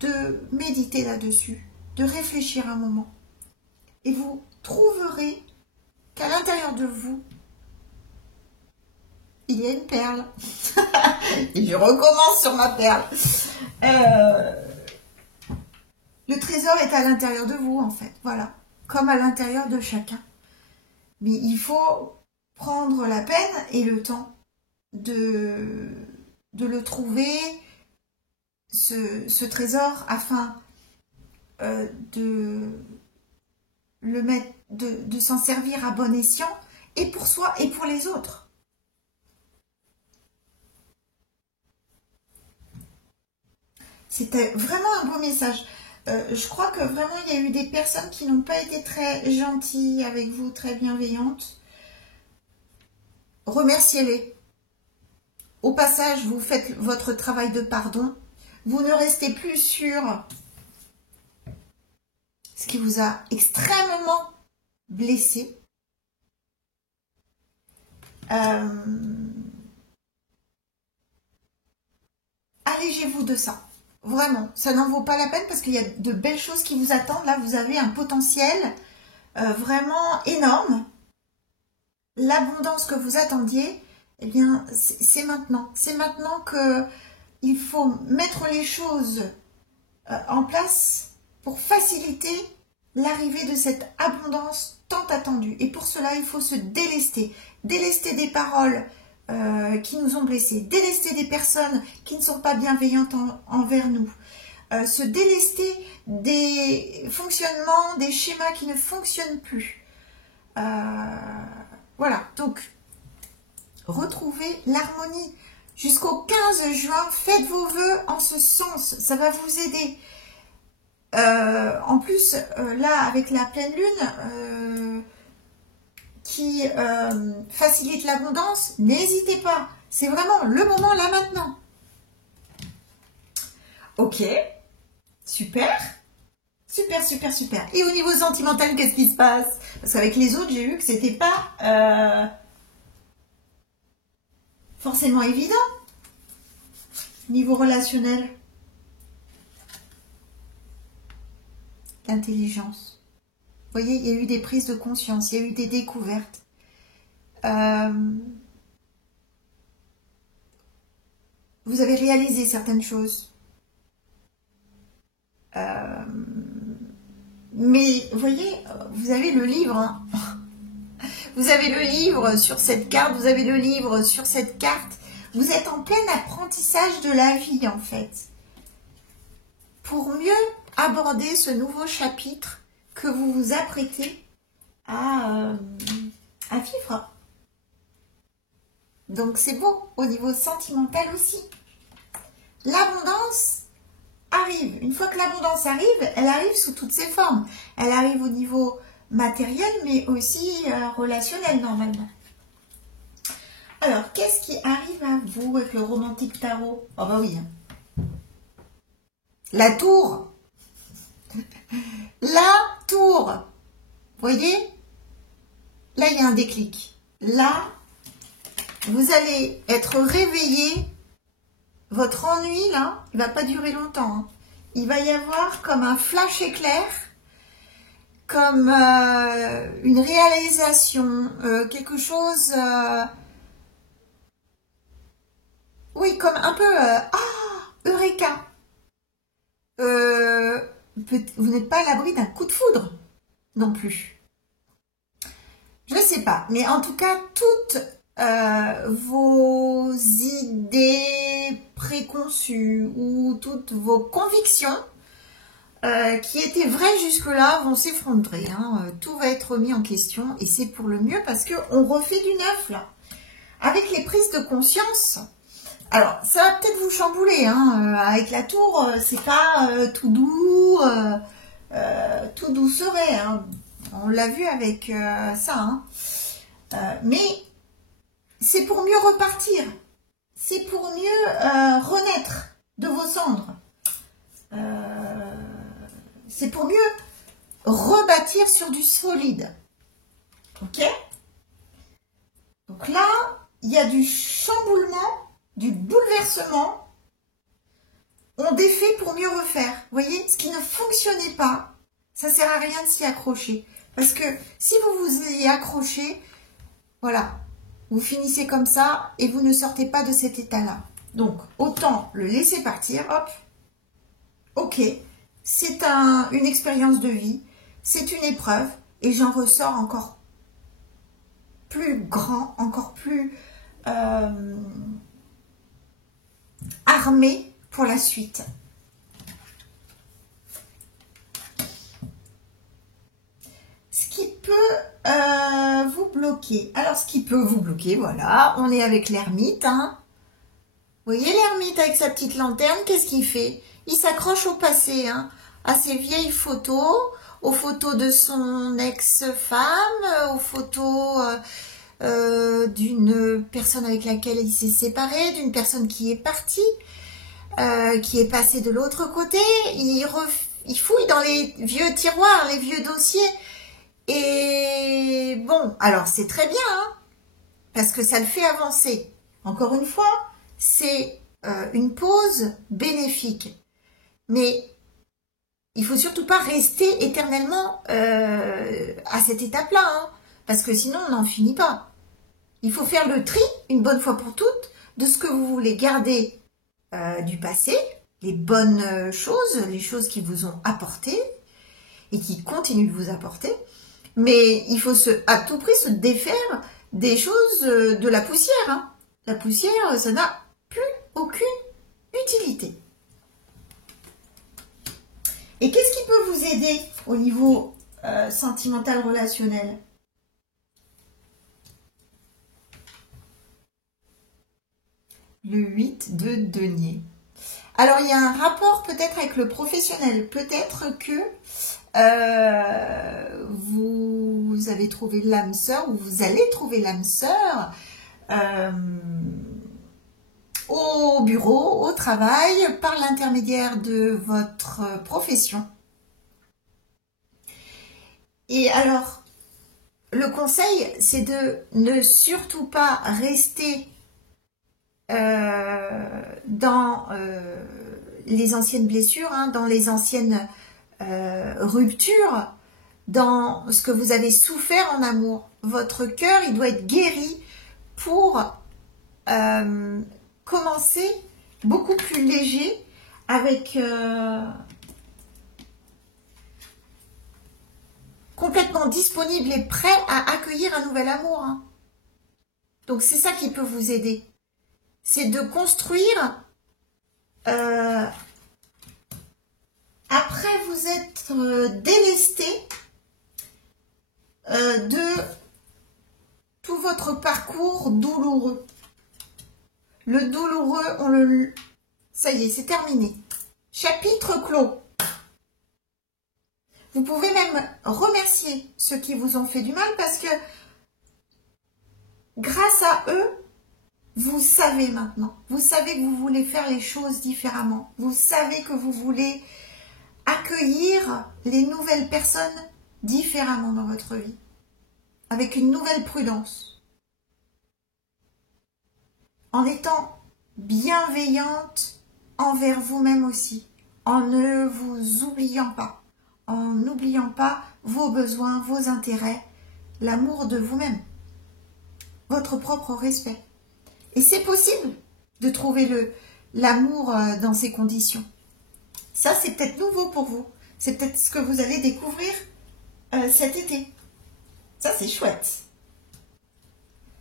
de méditer là-dessus, de réfléchir un moment. Et vous trouverez qu'à l'intérieur de vous, il y a une perle. Et je recommence sur ma perle. Le trésor est à l'intérieur de vous, en fait. Voilà. Comme à l'intérieur de chacun. Mais il faut prendre la peine et le temps de le trouver, ce trésor, afin de le mettre, de s'en servir à bon escient, et pour soi et pour les autres. C'était vraiment un beau message. Je crois que vraiment il y a eu des personnes qui n'ont pas été très gentilles avec vous, très bienveillantes. Remerciez-les. Au passage, vous faites votre travail de pardon. Vous ne restez plus sur ce qui vous a extrêmement blessé. Allégez-vous de ça. Vraiment, ça n'en vaut pas la peine parce qu'il y a de belles choses qui vous attendent. Là, vous avez un potentiel vraiment énorme. L'abondance que vous attendiez, eh bien, c'est maintenant. C'est maintenant qu'il faut mettre les choses en place pour faciliter l'arrivée de cette abondance tant attendue. Et pour cela, il faut se délester. Délester des paroles qui nous ont blessés, délester des personnes qui ne sont pas bienveillantes envers nous, se délester des fonctionnements, des schémas qui ne fonctionnent plus. Voilà, donc retrouvez l'harmonie. Jusqu'au 15 juin, faites vos vœux en ce sens, ça va vous aider. En plus, là, avec la pleine lune, qui facilite l'abondance, n'hésitez pas. C'est vraiment le moment là maintenant. Ok, super. Super, super, super. Et au niveau sentimental, qu'est-ce qui se passe? Parce qu'avec les autres, j'ai vu que c'était pas forcément évident. Niveau relationnel. L'intelligence. Vous voyez, il y a eu des prises de conscience, il y a eu des découvertes. Vous avez réalisé certaines choses. Mais vous voyez, vous avez le livre. Hein. Vous avez le livre sur cette carte, vous avez le livre sur cette carte. Vous êtes en plein apprentissage de la vie, en fait. Pour mieux aborder ce nouveau chapitre que vous vous apprêtez à vivre. Donc c'est beau au niveau sentimental aussi. L'abondance arrive. Une fois que l'abondance arrive, elle arrive sous toutes ses formes. Elle arrive au niveau matériel, mais aussi relationnel normalement. Alors, qu'est-ce qui arrive à vous avec le romantique tarot? Oh bah oui. La tour. La tour. Vous voyez? Là, il y a un déclic. Là, vous allez être réveillé. Votre ennui, là, il ne va pas durer longtemps. Hein. Il va y avoir comme un flash éclair, comme une réalisation, quelque chose... oui, comme un peu... Eureka. Vous n'êtes pas à l'abri d'un coup de foudre non plus. Je ne sais pas, mais en tout cas, toutes vos idées préconçues ou toutes vos convictions qui étaient vraies jusque-là vont s'effondrer. Hein. Tout va être remis en question et c'est pour le mieux parce qu'on refait du neuf là. Avec les prises de conscience, alors ça va peut-être vous chambouler. Hein. Avec la tour, c'est pas tout doux, tout douceret. Hein. On l'a vu avec ça. Hein. Mais c'est pour mieux repartir. C'est pour mieux renaître de vos cendres. C'est pour mieux rebâtir sur du solide. Ok? Donc là, il y a du chamboulement, du bouleversement. On défait pour mieux refaire. Vous voyez, ce qui ne fonctionnait pas, ça ne sert à rien de s'y accrocher. Parce que si vous vous y accrochez, voilà, vous finissez comme ça et vous ne sortez pas de cet état-là. Donc, autant le laisser partir, hop, ok, c'est une expérience de vie, c'est une épreuve et j'en ressors encore plus grand, encore plus armé pour la suite. Ce qui peut vous bloquer. Alors, ce qui peut vous bloquer, voilà, on est avec l'ermite. Hein. Vous voyez l'ermite avec sa petite lanterne, qu'est-ce qu'il fait? Il s'accroche au passé, hein, à ses vieilles photos, aux photos de son ex-femme, aux photos d'une personne avec laquelle il s'est séparé, d'une personne qui est partie, qui est passée de l'autre côté. Il fouille dans les vieux tiroirs, les vieux dossiers. Et bon, alors c'est très bien, hein, parce que ça le fait avancer. Encore une fois, c'est une pause bénéfique. Mais il faut surtout pas rester éternellement à cette étape-là, hein, parce que sinon on n'en finit pas. Il faut faire le tri, une bonne fois pour toutes, de ce que vous voulez garder du passé, les bonnes choses, les choses qui vous ont apporté et qui continuent de vous apporter. Mais il faut à tout prix se défaire des choses de la poussière. Hein. La poussière, ça n'a plus aucune utilité. Et qu'est-ce qui peut vous aider au niveau sentimental relationnel? Le 8 de denier. Alors, il y a un rapport peut-être avec le professionnel. Peut-être que vous avez trouvé l'âme sœur ou vous allez trouver l'âme sœur au bureau, au travail, par l'intermédiaire de votre profession. Et alors, le conseil, c'est de ne surtout pas rester dans les anciennes blessures, hein, dans les anciennes ruptures, dans ce que vous avez souffert en amour. Votre cœur, il doit être guéri pour commencer beaucoup plus léger avec complètement disponible et prêt à accueillir un nouvel amour. Hein. Donc c'est ça qui peut vous aider. C'est de construire après vous être délesté de tout votre parcours douloureux. Le douloureux, ça y est, c'est terminé. Chapitre clos. Vous pouvez même remercier ceux qui vous ont fait du mal parce que grâce à eux, vous savez maintenant. Vous savez que vous voulez faire les choses différemment. Vous savez que vous voulez accueillir les nouvelles personnes différemment dans votre vie. Avec une nouvelle prudence. en étant bienveillante envers vous-même aussi, en ne vous oubliant pas, en n'oubliant pas vos besoins, vos intérêts, l'amour de vous-même, votre propre respect. Et c'est possible de trouver l'amour dans ces conditions. Ça, c'est peut-être nouveau pour vous. C'est peut-être ce que vous allez découvrir cet été. Ça, c'est chouette.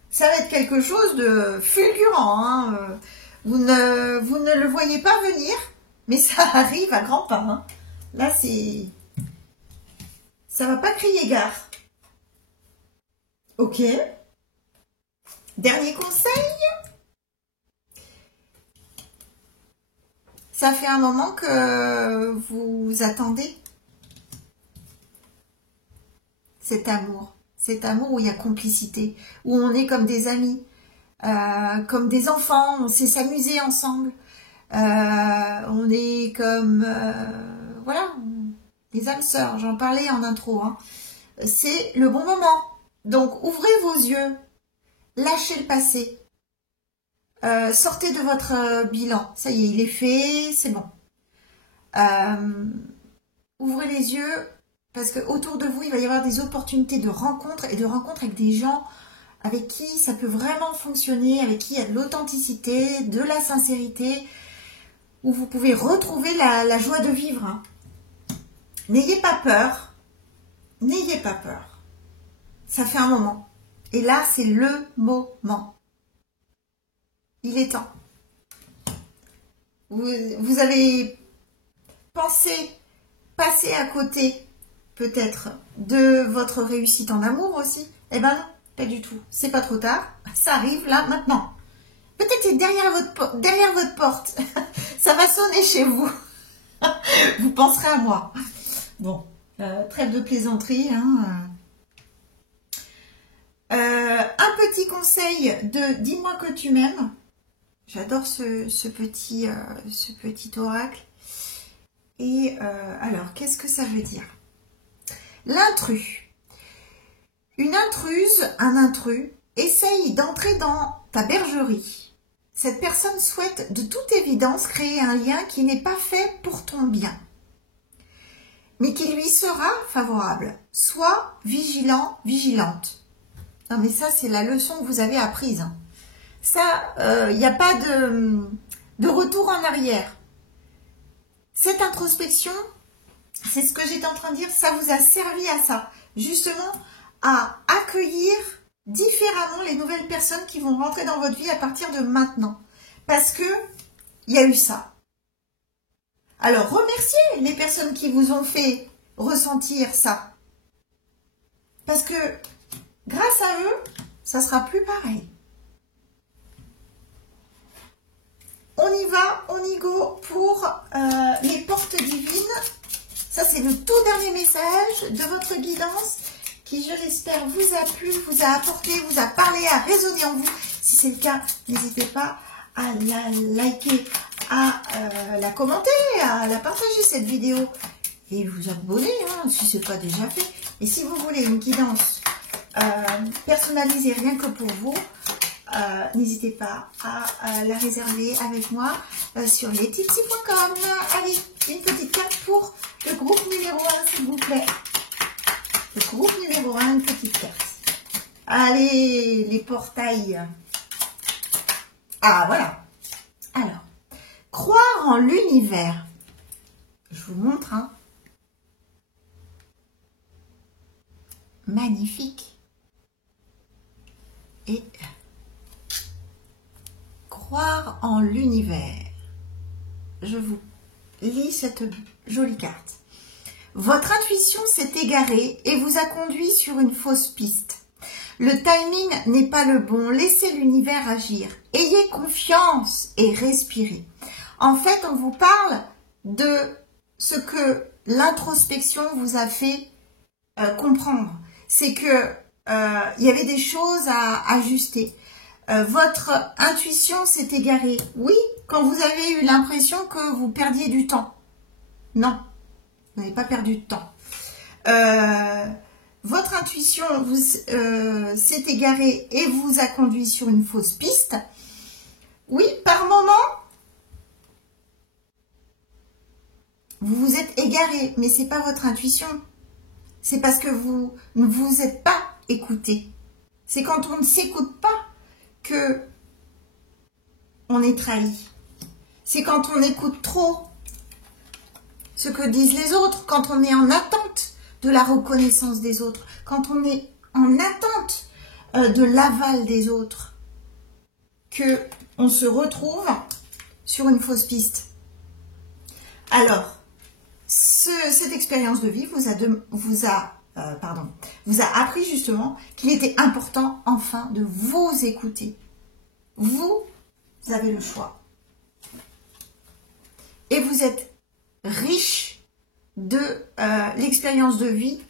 Ça va être quelque chose de fulgurant. Hein. Vous ne le voyez pas venir, mais ça arrive à grands pas. Hein. Là, c'est... Ça va pas crier gare. Ok. Dernier conseil. Ça fait un moment que vous attendez cet amour où il y a complicité, où on est comme des amis, comme des enfants, on sait s'amuser ensemble, on est comme, voilà, des âmes sœurs, j'en parlais en intro, hein. C'est le bon moment. Donc ouvrez vos yeux, lâchez le passé, sortez de votre bilan, ça y est, il est fait, c'est bon. Ouvrez les yeux, parce que autour de vous, il va y avoir des opportunités de rencontres et de rencontres avec des gens avec qui ça peut vraiment fonctionner, avec qui il y a de l'authenticité, de la sincérité, où vous pouvez retrouver la joie de vivre. Hein. N'ayez pas peur, n'ayez pas peur. Ça fait un moment. Et là, c'est le moment. Il est temps. Vous avez pensé passer à côté peut-être de votre réussite en amour aussi. Eh ben non, pas du tout. C'est pas trop tard. Ça arrive là, maintenant. Peut-être c'est derrière votre porte. Ça va sonner chez vous. Vous penserez à moi. Bon, trêve de plaisanterie. Hein. Un petit conseil de dis-moi que tu m'aimes. J'adore ce petit oracle. Et alors, qu'est-ce que ça veut dire? L'intrus. Une intruse, un intrus, essaye d'entrer dans ta bergerie. Cette personne souhaite de toute évidence créer un lien qui n'est pas fait pour ton bien, mais qui lui sera favorable. Sois vigilant, vigilante. Non mais ça, c'est la leçon que vous avez apprise. Ça, il n'y a pas de retour en arrière. Cette introspection, c'est ce que j'étais en train de dire, ça vous a servi à ça. Justement, à accueillir différemment les nouvelles personnes qui vont rentrer dans votre vie à partir de maintenant. Parce que il y a eu ça. Alors, remerciez les personnes qui vous ont fait ressentir ça. Parce que grâce à eux, ça sera plus pareil. On y va, on y go pour les portes divines. Ça, c'est le tout dernier message de votre guidance qui, je l'espère, vous a plu, vous a apporté, vous a parlé, a résonné en vous. Si c'est le cas, n'hésitez pas à la liker, à la commenter, à la partager cette vidéo et vous abonner hein, si ce n'est pas déjà fait. Et si vous voulez une guidance personnalisée rien que pour vous, n'hésitez pas à la réserver avec moi sur lestipsy.com. Allez, une petite carte pour le groupe numéro 1, s'il vous plaît. Le groupe numéro 1, une petite carte. Allez, les portails. Ah, voilà. Alors, croire en l'univers. Je vous montre, hein. Magnifique. Et croire en l'univers. Je vous lis cette jolie carte. Votre intuition s'est égarée et vous a conduit sur une fausse piste. Le timing n'est pas le bon, laissez l'univers agir. Ayez confiance et respirez. En fait, on vous parle de ce que l'introspection vous a fait comprendre. C'est que il y avait des choses à ajuster. Votre intuition s'est égarée. Oui, quand vous avez eu l'impression que vous perdiez du temps. Non, vous n'avez pas perdu de temps. Votre intuition s'est égarée et vous a conduit sur une fausse piste. Oui, par moment, vous vous êtes égaré, mais c'est pas votre intuition. C'est parce que vous ne vous êtes pas écouté. C'est quand on ne s'écoute pas que on est trahi. C'est quand on écoute trop ce que disent les autres, quand on est en attente de la reconnaissance des autres, quand on est en attente de l'aval des autres, que on se retrouve sur une fausse piste. Alors, cette expérience de vie vous a appris justement qu'il était important enfin de vous écouter. Vous avez le choix. Et vous êtes riche de l'expérience de vie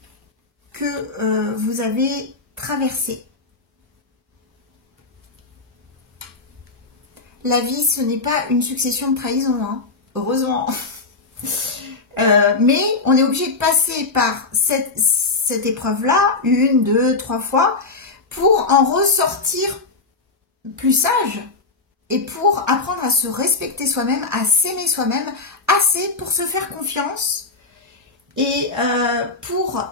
que vous avez traversée. La vie, ce n'est pas une succession de trahisons, hein, heureusement. Mais on est obligé de passer par cette épreuve-là, 1, 2, 3 fois, pour en ressortir plus sage et pour apprendre à se respecter soi-même, à s'aimer soi-même, assez pour se faire confiance et pour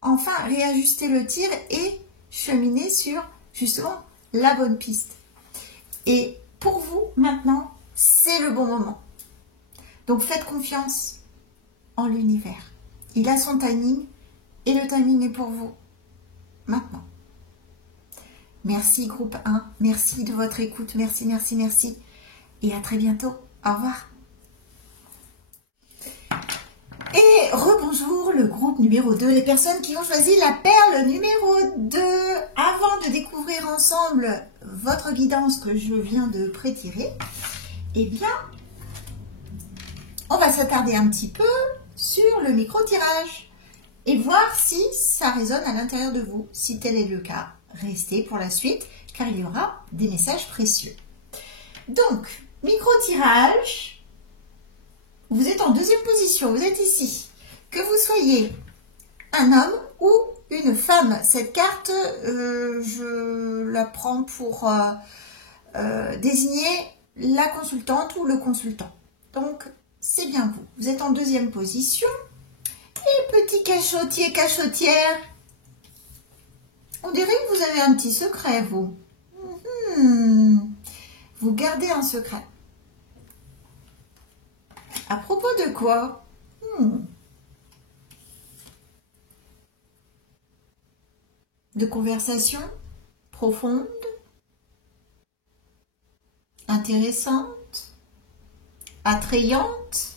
enfin réajuster le tir et cheminer sur justement la bonne piste. Et pour vous, maintenant, c'est le bon moment. Donc faites confiance en l'univers. Il a son timing et le timing est pour vous maintenant. Merci groupe 1, merci de votre écoute, merci, merci, merci. Et à très bientôt. Au revoir. Et rebonjour le groupe numéro 2, les personnes qui ont choisi la perle numéro 2. Avant de découvrir ensemble votre guidance que je viens de prétirer, eh bien, on va s'attarder un petit peu sur le micro-tirage et voir si ça résonne à l'intérieur de vous. Si tel est le cas, restez pour la suite car il y aura des messages précieux. Donc, micro-tirage, vous êtes en deuxième position, vous êtes ici. Que vous soyez un homme ou une femme, cette carte, je la prends pour désigner la consultante ou le consultant. Donc, c'est bien vous. Vous êtes en deuxième position. Et petit cachotier, cachotière, on dirait que vous avez un petit secret, vous. Vous gardez un secret. À propos de quoi? De conversation profonde, intéressante, attrayante,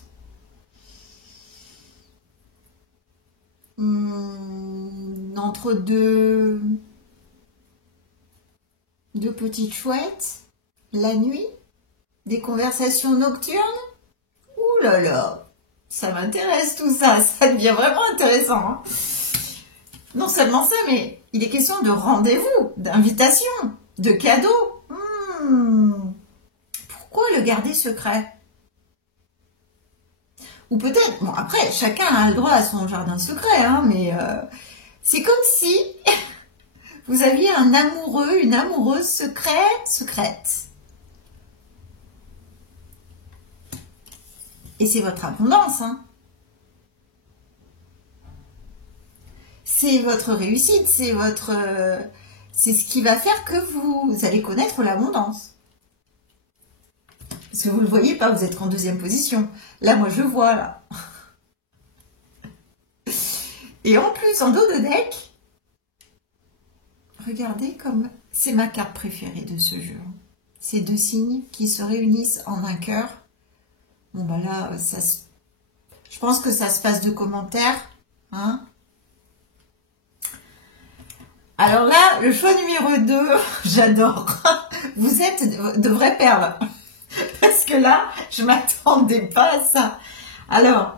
entre deux petites chouettes, la nuit, des conversations nocturnes. Ouh là là, ça m'intéresse tout ça, ça devient vraiment intéressant. Hein. Non seulement ça, mais il est question de rendez-vous, d'invitation, de cadeaux. Pourquoi le garder secret? Ou peut-être, bon après, chacun a le droit à son jardin secret, hein, mais c'est comme si vous aviez un amoureux, une amoureuse secrète. Et c'est votre abondance, hein. C'est votre réussite, c'est ce qui va faire que vous allez connaître l'abondance. Parce que vous ne le voyez pas, vous êtes en deuxième position. Là, moi, je vois, là. Et en plus, en dos de deck, regardez comme c'est ma carte préférée de ce jeu. Ces deux signes qui se réunissent en un cœur. Bon, bah là, je pense que ça se passe de commentaires, hein. Alors là, le choix numéro 2, j'adore. Vous êtes de vraies perles. Parce que là, je m'attendais pas à ça. Alors,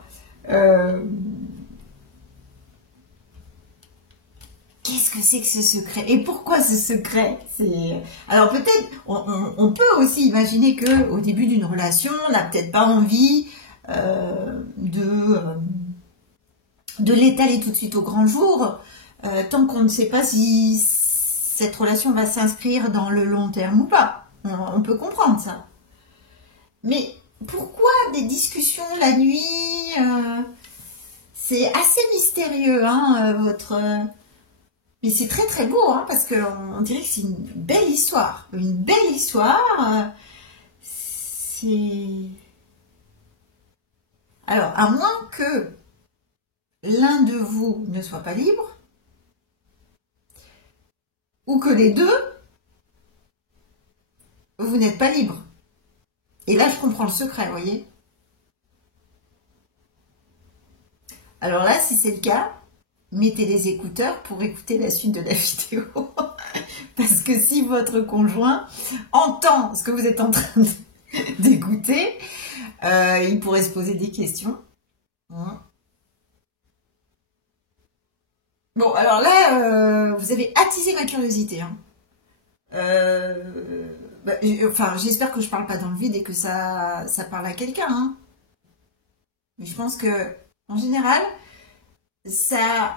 qu'est-ce que c'est que ce secret? Et pourquoi ce secret? Alors peut-être, on peut aussi imaginer que au début d'une relation, on n'a peut-être pas envie de l'étaler tout de suite au grand jour. Tant qu'on ne sait pas si cette relation va s'inscrire dans le long terme ou pas. On peut comprendre ça. Mais pourquoi des discussions la nuit c'est assez mystérieux, hein, votre... Mais c'est très très beau, hein, parce qu'on dirait que c'est une belle histoire. Une belle histoire. C'est... Alors, à moins que l'un de vous ne soit pas libre, ou que les deux, vous n'êtes pas libre. Et là, je comprends le secret, vous voyez. Alors là, si c'est le cas, mettez les écouteurs pour écouter la suite de la vidéo. Parce que si votre conjoint entend ce que vous êtes en train d'écouter, il pourrait se poser des questions. Bon, alors là, vous avez attisé ma curiosité. Hein. Enfin, j'espère que je parle pas dans le vide et que ça parle à quelqu'un. Hein. Mais je pense que, en général, ça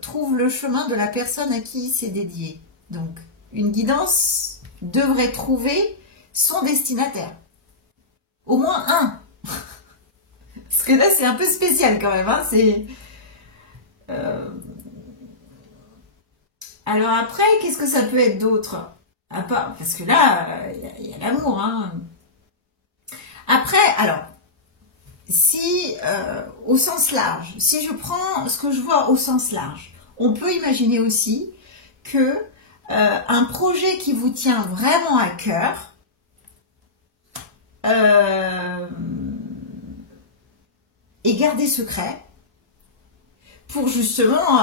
trouve le chemin de la personne à qui c'est dédié. Donc, une guidance devrait trouver son destinataire. Au moins un. Parce que là, c'est un peu spécial quand même. Hein. C'est... Alors après, qu'est-ce que ça peut être d'autre? Parce que là, il y a l'amour. Hein. Après, alors, si au sens large, si je prends ce que je vois au sens large, on peut imaginer aussi que un projet qui vous tient vraiment à cœur est gardé secret pour justement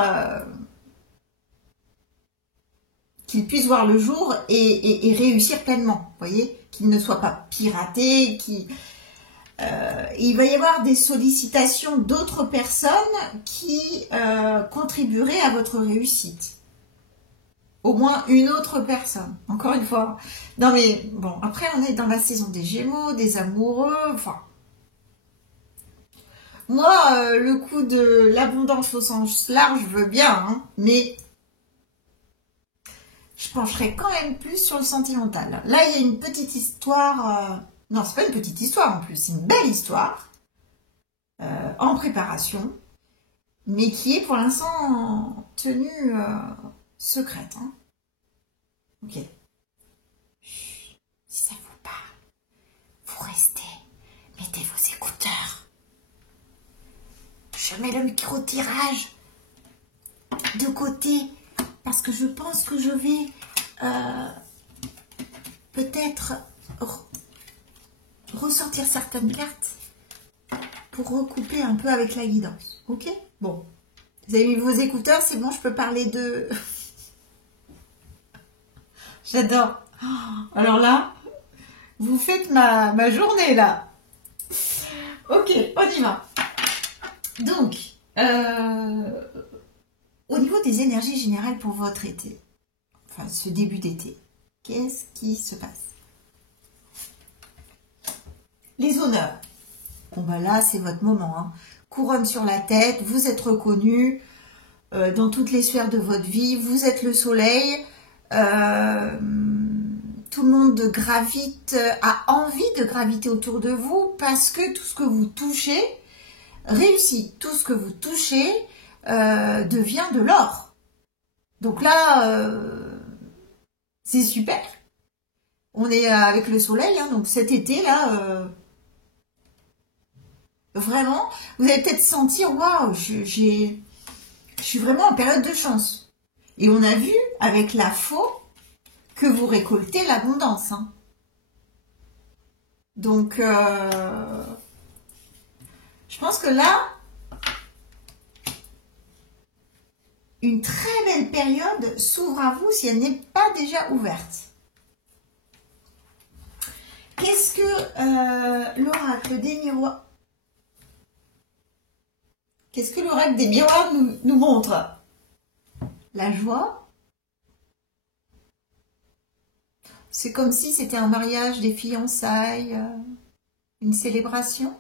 qu'il puisse voir le jour et réussir pleinement, vous voyez, qu'il ne soit pas piraté, il va y avoir des sollicitations d'autres personnes qui contribueraient à votre réussite. Au moins une autre personne, encore une fois. Non mais, bon, après on est dans la saison des Gémeaux, des amoureux, enfin... Moi, le coup de l'abondance au sens large, je veux bien, hein, mais je pencherai quand même plus sur le sentimental. Là, il y a une petite histoire... Non, c'est pas une petite histoire en plus, c'est une belle histoire en préparation, mais qui est pour l'instant tenue secrète. Hein. Ok. Chut. Si ça vous parle, vous restez, mettez vos écouteurs. Je mets le micro-tirage de côté parce que je pense que je vais peut-être ressortir certaines cartes pour recouper un peu avec la guidance. Ok? Bon. Vous avez mis vos écouteurs, c'est bon, je peux parler de... J'adore. Alors là, vous faites ma journée là. Ok, on y va. Donc, au niveau des énergies générales pour votre été, enfin ce début d'été, qu'est-ce qui se passe? Les honneurs. Bon bah là, c'est votre moment. Hein. Couronne sur la tête, vous êtes reconnu dans toutes les sphères de votre vie, vous êtes le soleil. Tout le monde gravite, a envie de graviter autour de vous parce que tout ce que vous touchez réussit. Tout ce que vous touchez devient de l'or. Donc là, c'est super. On est avec le soleil, hein, donc cet été là, vraiment, vous allez peut-être sentir, waouh, je suis vraiment en période de chance. Et on a vu avec la faux que vous récoltez l'abondance. Hein. Donc, je pense que là, une très belle période s'ouvre à vous si elle n'est pas déjà ouverte. Qu'est-ce que l'oracle des miroirs... Qu'est-ce que l'oracle des miroirs nous montre? La joie. C'est comme si c'était un mariage, des fiançailles, une célébration.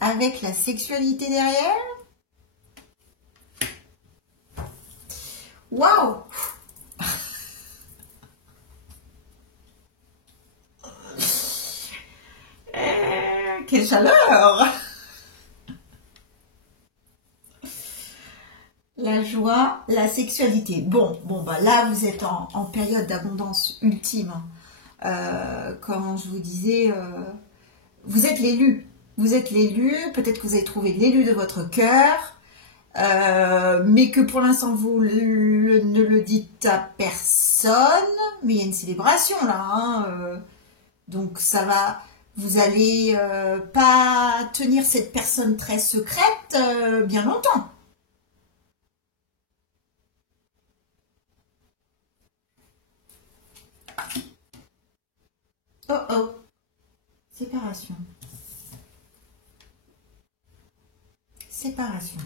Avec la sexualité derrière. Waouh! quelle chaleur! La joie, la sexualité. Bon, bah là, vous êtes en période d'abondance ultime. Comme je vous disais, vous êtes l'élu. Vous êtes l'élu, peut-être que vous avez trouvé l'élu de votre cœur, mais que pour l'instant, vous ne le dites à personne. Mais il y a une célébration là, hein, donc ça va, vous allez pas tenir cette personne très secrète bien longtemps. Oh oh, séparation. Séparation.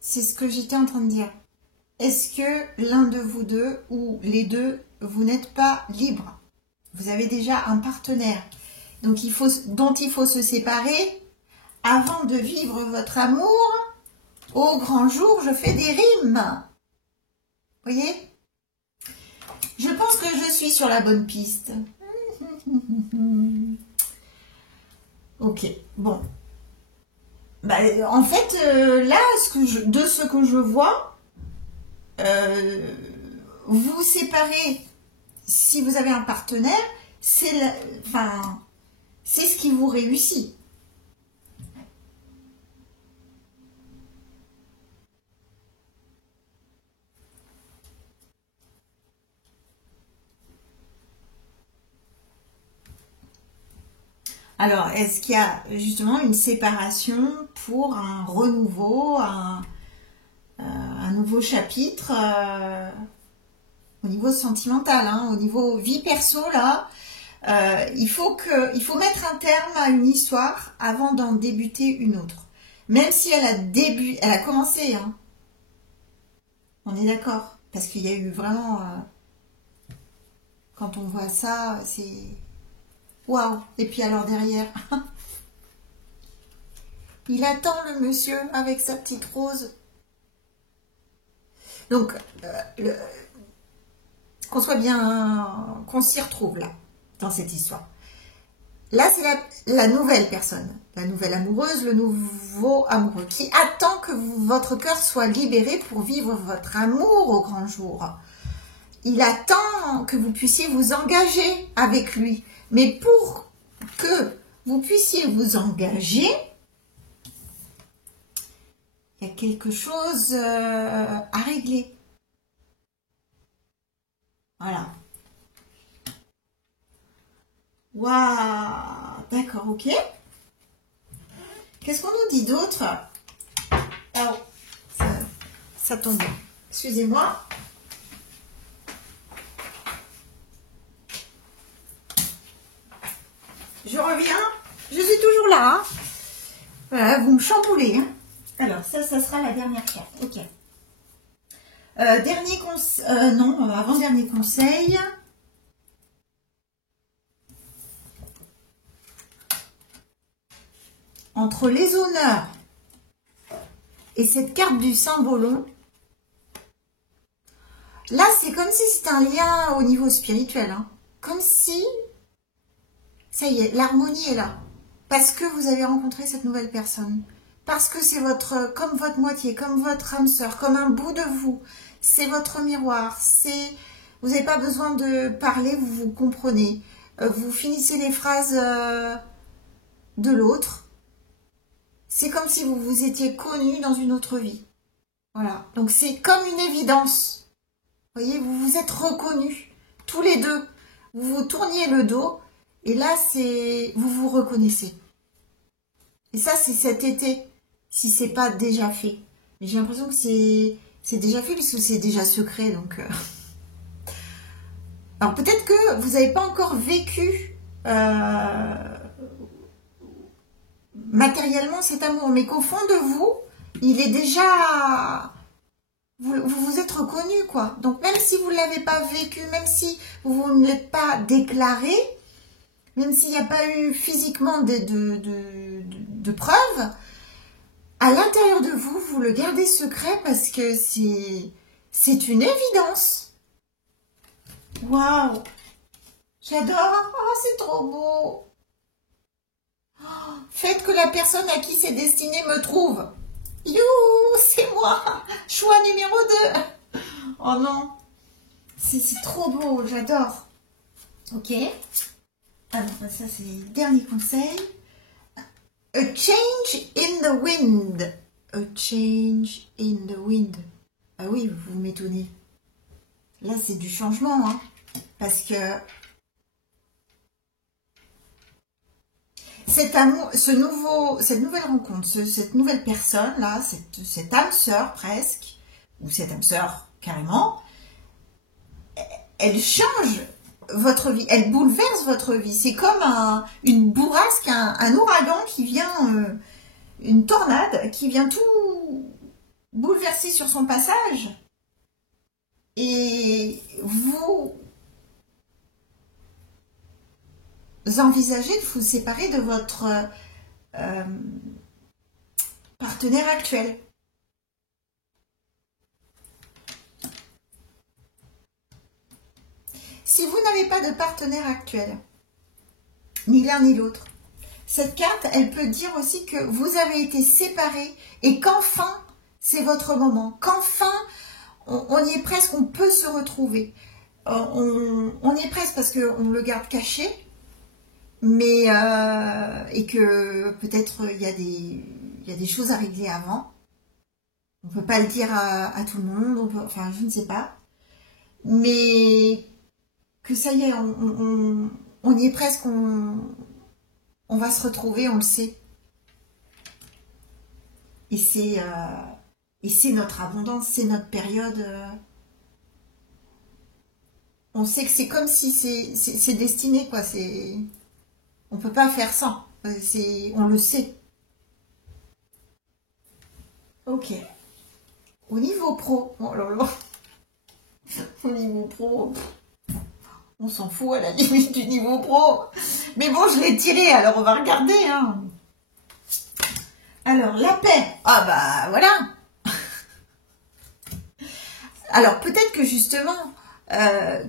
C'est ce que j'étais en train de dire. Est-ce que l'un de vous deux ou les deux, vous n'êtes pas libre? Vous avez déjà un partenaire donc dont il faut se séparer avant de vivre votre amour. Au grand jour, je fais des rimes. Vous voyez? Je pense que je suis sur la bonne piste. Ok, bon. Bah, en fait, là, de ce que je vois, vous séparez, si vous avez un partenaire, c'est ce qui vous réussit. Alors, est-ce qu'il y a justement une séparation pour un renouveau, un nouveau chapitre au niveau sentimental, hein, au niveau vie perso, là, il faut mettre un terme à une histoire avant d'en débuter une autre. Même si elle a commencé, hein. On est d'accord, parce qu'il y a eu vraiment, quand on voit ça, c'est waouh. Et puis alors derrière, il attend le monsieur avec sa petite rose. Donc, qu'on soit bien, qu'on s'y retrouve là, dans cette histoire. Là, c'est la nouvelle personne, la nouvelle amoureuse, le nouveau amoureux qui attend que votre cœur soit libéré pour vivre votre amour au grand jour. Il attend que vous puissiez vous engager avec lui. Mais pour que vous puissiez vous engager, il y a quelque chose à régler. Voilà. Waouh, d'accord, ok. Qu'est-ce qu'on nous dit d'autre? Alors, ça tombe bien. Excusez-moi. Je reviens. Je suis toujours là. Hein. Voilà, vous me chamboulez. Hein. Alors, ça sera la dernière carte. Ok. Dernier conseil. Non, avant-dernier conseil. Entre les honneurs et cette carte du Saint-Bolon, là, c'est comme si c'était un lien au niveau spirituel. Hein. Comme si, ça y est, l'harmonie est là. Parce que vous avez rencontré cette nouvelle personne. Parce que c'est comme votre moitié, comme votre âme sœur, comme un bout de vous. C'est votre miroir. Vous n'avez pas besoin de parler, vous vous comprenez. Vous finissez les phrases de l'autre. C'est comme si vous vous étiez connus dans une autre vie. Voilà. Donc c'est comme une évidence. Vous voyez, vous vous êtes reconnus. Tous les deux. Vous vous tourniez le dos. Et là, vous vous reconnaissez. Et ça, c'est cet été. Si c'est pas déjà fait. Mais j'ai l'impression que c'est déjà fait puisque c'est déjà secret. Donc, alors peut-être que vous n'avez pas encore vécu matériellement cet amour, mais qu'au fond de vous, il est déjà... Vous vous êtes reconnu, quoi. Donc même si vous ne l'avez pas vécu, même si vous ne l'êtes pas déclaré, même s'il n'y a pas eu physiquement de preuves, à l'intérieur de vous, vous le gardez secret parce que c'est une évidence. Waouh! J'adore! Oh, c'est trop beau! Oh, faites que la personne à qui c'est destiné me trouve. You, c'est moi! Choix numéro 2. Oh non! C'est trop beau, j'adore. Ok. Alors, ça c'est le dernier conseil. A change in the wind. A change in the wind. Ah oui, vous m'étonnez. Là, c'est du changement, hein. Parce que cet amour, cette nouvelle rencontre, cette nouvelle personne, là, cette âme sœur presque, ou cette âme sœur carrément, elle change votre vie, elle bouleverse votre vie. C'est comme une bourrasque, un ouragan qui vient, une tornade qui vient tout bouleverser sur son passage. Et vous envisagez de vous séparer de votre partenaire actuel. Si vous n'avez pas de partenaire actuel, ni l'un ni l'autre, cette carte, elle peut dire aussi que vous avez été séparés et qu'enfin, c'est votre moment. Qu'enfin, on y est presque, on peut se retrouver. On y est presque parce qu'on le garde caché, mais et que peut-être il y a des choses à régler avant. On ne peut pas le dire à tout le monde, enfin je ne sais pas. Mais que ça y est, on y est presque, on va se retrouver, on le sait. Et c'est notre abondance, c'est notre période. On sait que c'est comme si c'est destiné, quoi. On peut pas faire sans. On le sait. Ok. Au niveau pro, oh là là. Au niveau pro, on s'en fout à la limite du niveau pro. Mais bon, je l'ai tiré, alors on va regarder. Hein. Alors, la paix. Ah bah voilà. Alors, peut-être que justement,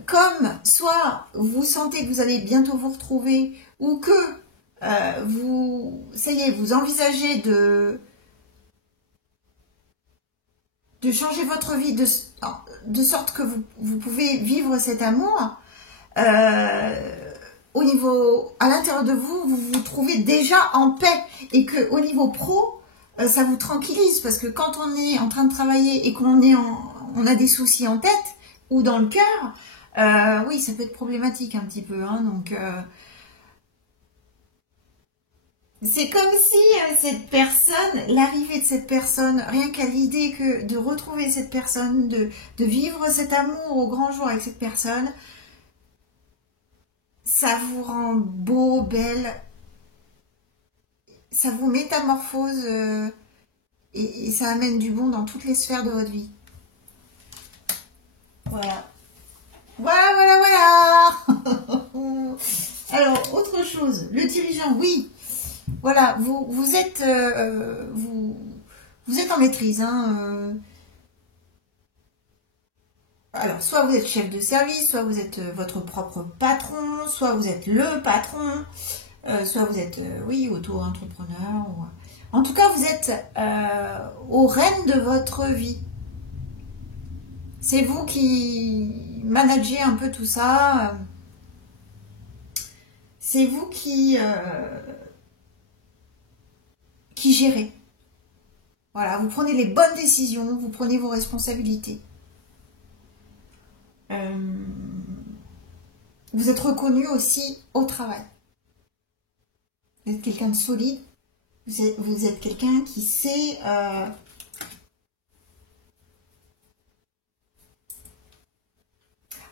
comme soit vous sentez que vous allez bientôt vous retrouver, ou que ça y est, vous envisagez de changer votre vie de sorte que vous pouvez vivre cet amour, à l'intérieur de vous, vous vous trouvez déjà en paix et que au niveau pro, ça vous tranquillise parce que quand on est en train de travailler et on a des soucis en tête ou dans le cœur, oui, ça peut être problématique un petit peu. Hein, donc, c'est comme si cette personne, l'arrivée de cette personne, rien qu'à l'idée que de retrouver cette personne, de vivre cet amour au grand jour avec cette personne, ça vous rend beau, belle, ça vous métamorphose et ça amène du bon dans toutes les sphères de votre vie. Voilà. Voilà. Alors, autre chose, le dirigeant, oui. Voilà, vous êtes en maîtrise. Hein, Alors, soit vous êtes chef de service, soit vous êtes votre propre patron, soit vous êtes le patron, soit vous êtes, oui, auto-entrepreneur. En tout cas, vous êtes au règne de votre vie. C'est vous qui managez un peu tout ça. C'est vous qui gérez. Voilà, vous prenez les bonnes décisions, vous prenez vos responsabilités. Vous êtes reconnu aussi au travail. Vous êtes quelqu'un de solide. Vous êtes quelqu'un qui sait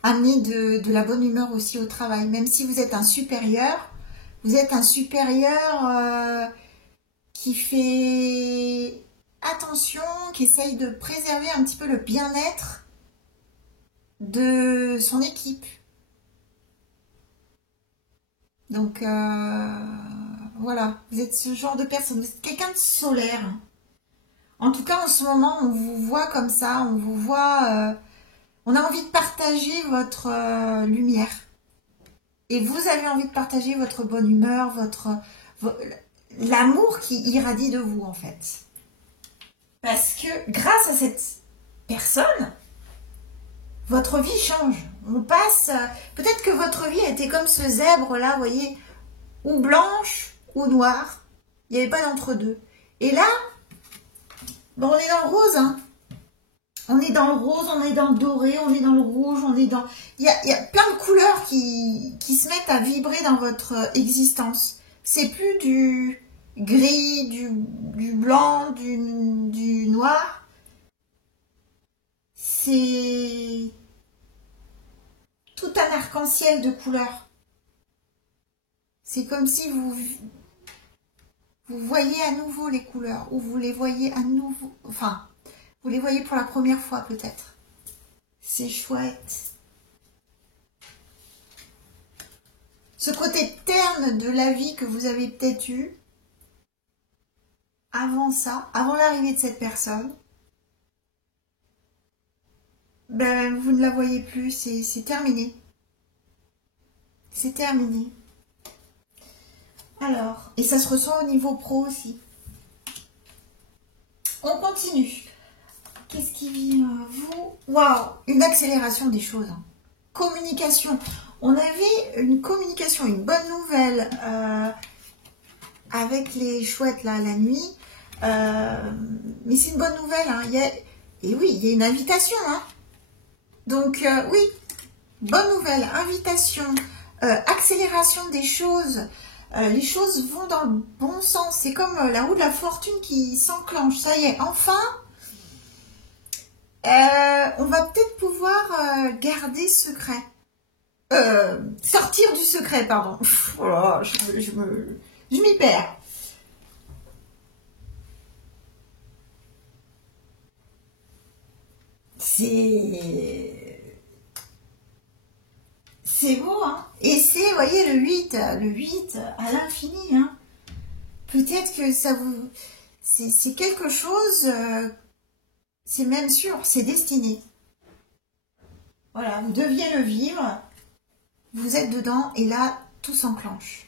amener de la bonne humeur aussi au travail. Même si vous êtes un supérieur qui fait attention, qui essaye de préserver un petit peu le bien-être de son équipe. Donc, voilà, vous êtes ce genre de personne, vous êtes quelqu'un de solaire. En tout cas, en ce moment, on vous voit comme ça, on vous voit On a envie de partager votre lumière. Et vous avez envie de partager votre bonne humeur, l'amour qui irradie de vous, en fait. Parce que grâce à cette personne, votre vie change. On passe... peut-être que votre vie a été comme ce zèbre-là, vous voyez, ou blanche ou noire. Il n'y avait pas d'entre-deux. Et là, bon, on est dans le rose, hein. On est dans le rose, on est dans le doré, on est dans le rouge, on est dans... Il y a plein de couleurs qui se mettent à vibrer dans votre existence. C'est plus du gris, du blanc, du noir. C'est tout un arc-en-ciel de couleurs. C'est comme si vous voyez à nouveau les couleurs, ou vous les voyez à nouveau... Enfin, vous les voyez pour la première fois peut-être. C'est chouette. Ce côté terne de la vie que vous avez peut-être eu avant ça, avant l'arrivée de cette personne, ben, vous ne la voyez plus, c'est terminé. C'est terminé. Alors, et ça se ressent au niveau pro aussi. On continue. Qu'est-ce qui vient à vous? Waouh, une accélération des choses. Communication. On avait une communication, une bonne nouvelle avec les chouettes là la nuit. Mais c'est une bonne nouvelle. Hein. Et oui, il y a une invitation. Hein. Donc oui, bonne nouvelle, invitation, accélération des choses. Les choses vont dans le bon sens. C'est comme la roue de la fortune qui s'enclenche. Ça y est, enfin... on va peut-être pouvoir garder secret. Sortir du secret, pardon. Oh là, je m'y perds. C'est beau, hein. Et c'est, vous voyez, le 8 à l'infini, hein. Peut-être que ça vous... C'est quelque chose... c'est même sûr, c'est destiné. Voilà, vous deviez le vivre. Vous êtes dedans et là, tout s'enclenche.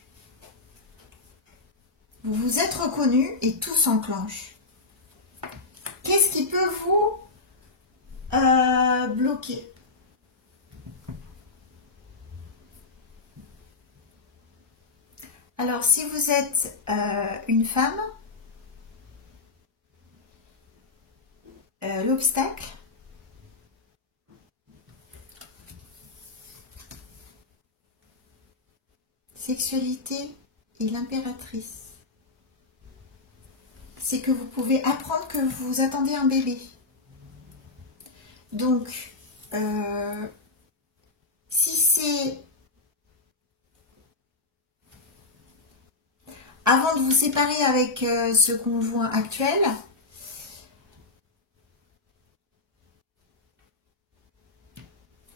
Vous vous êtes reconnu et tout s'enclenche. Qu'est-ce qui peut vous bloquer? Alors, si vous êtes une femme, l'obstacle, sexualité et l'impératrice. C'est que vous pouvez apprendre que vous attendez un bébé. Donc, si c'est avant de vous séparer avec ce conjoint actuel,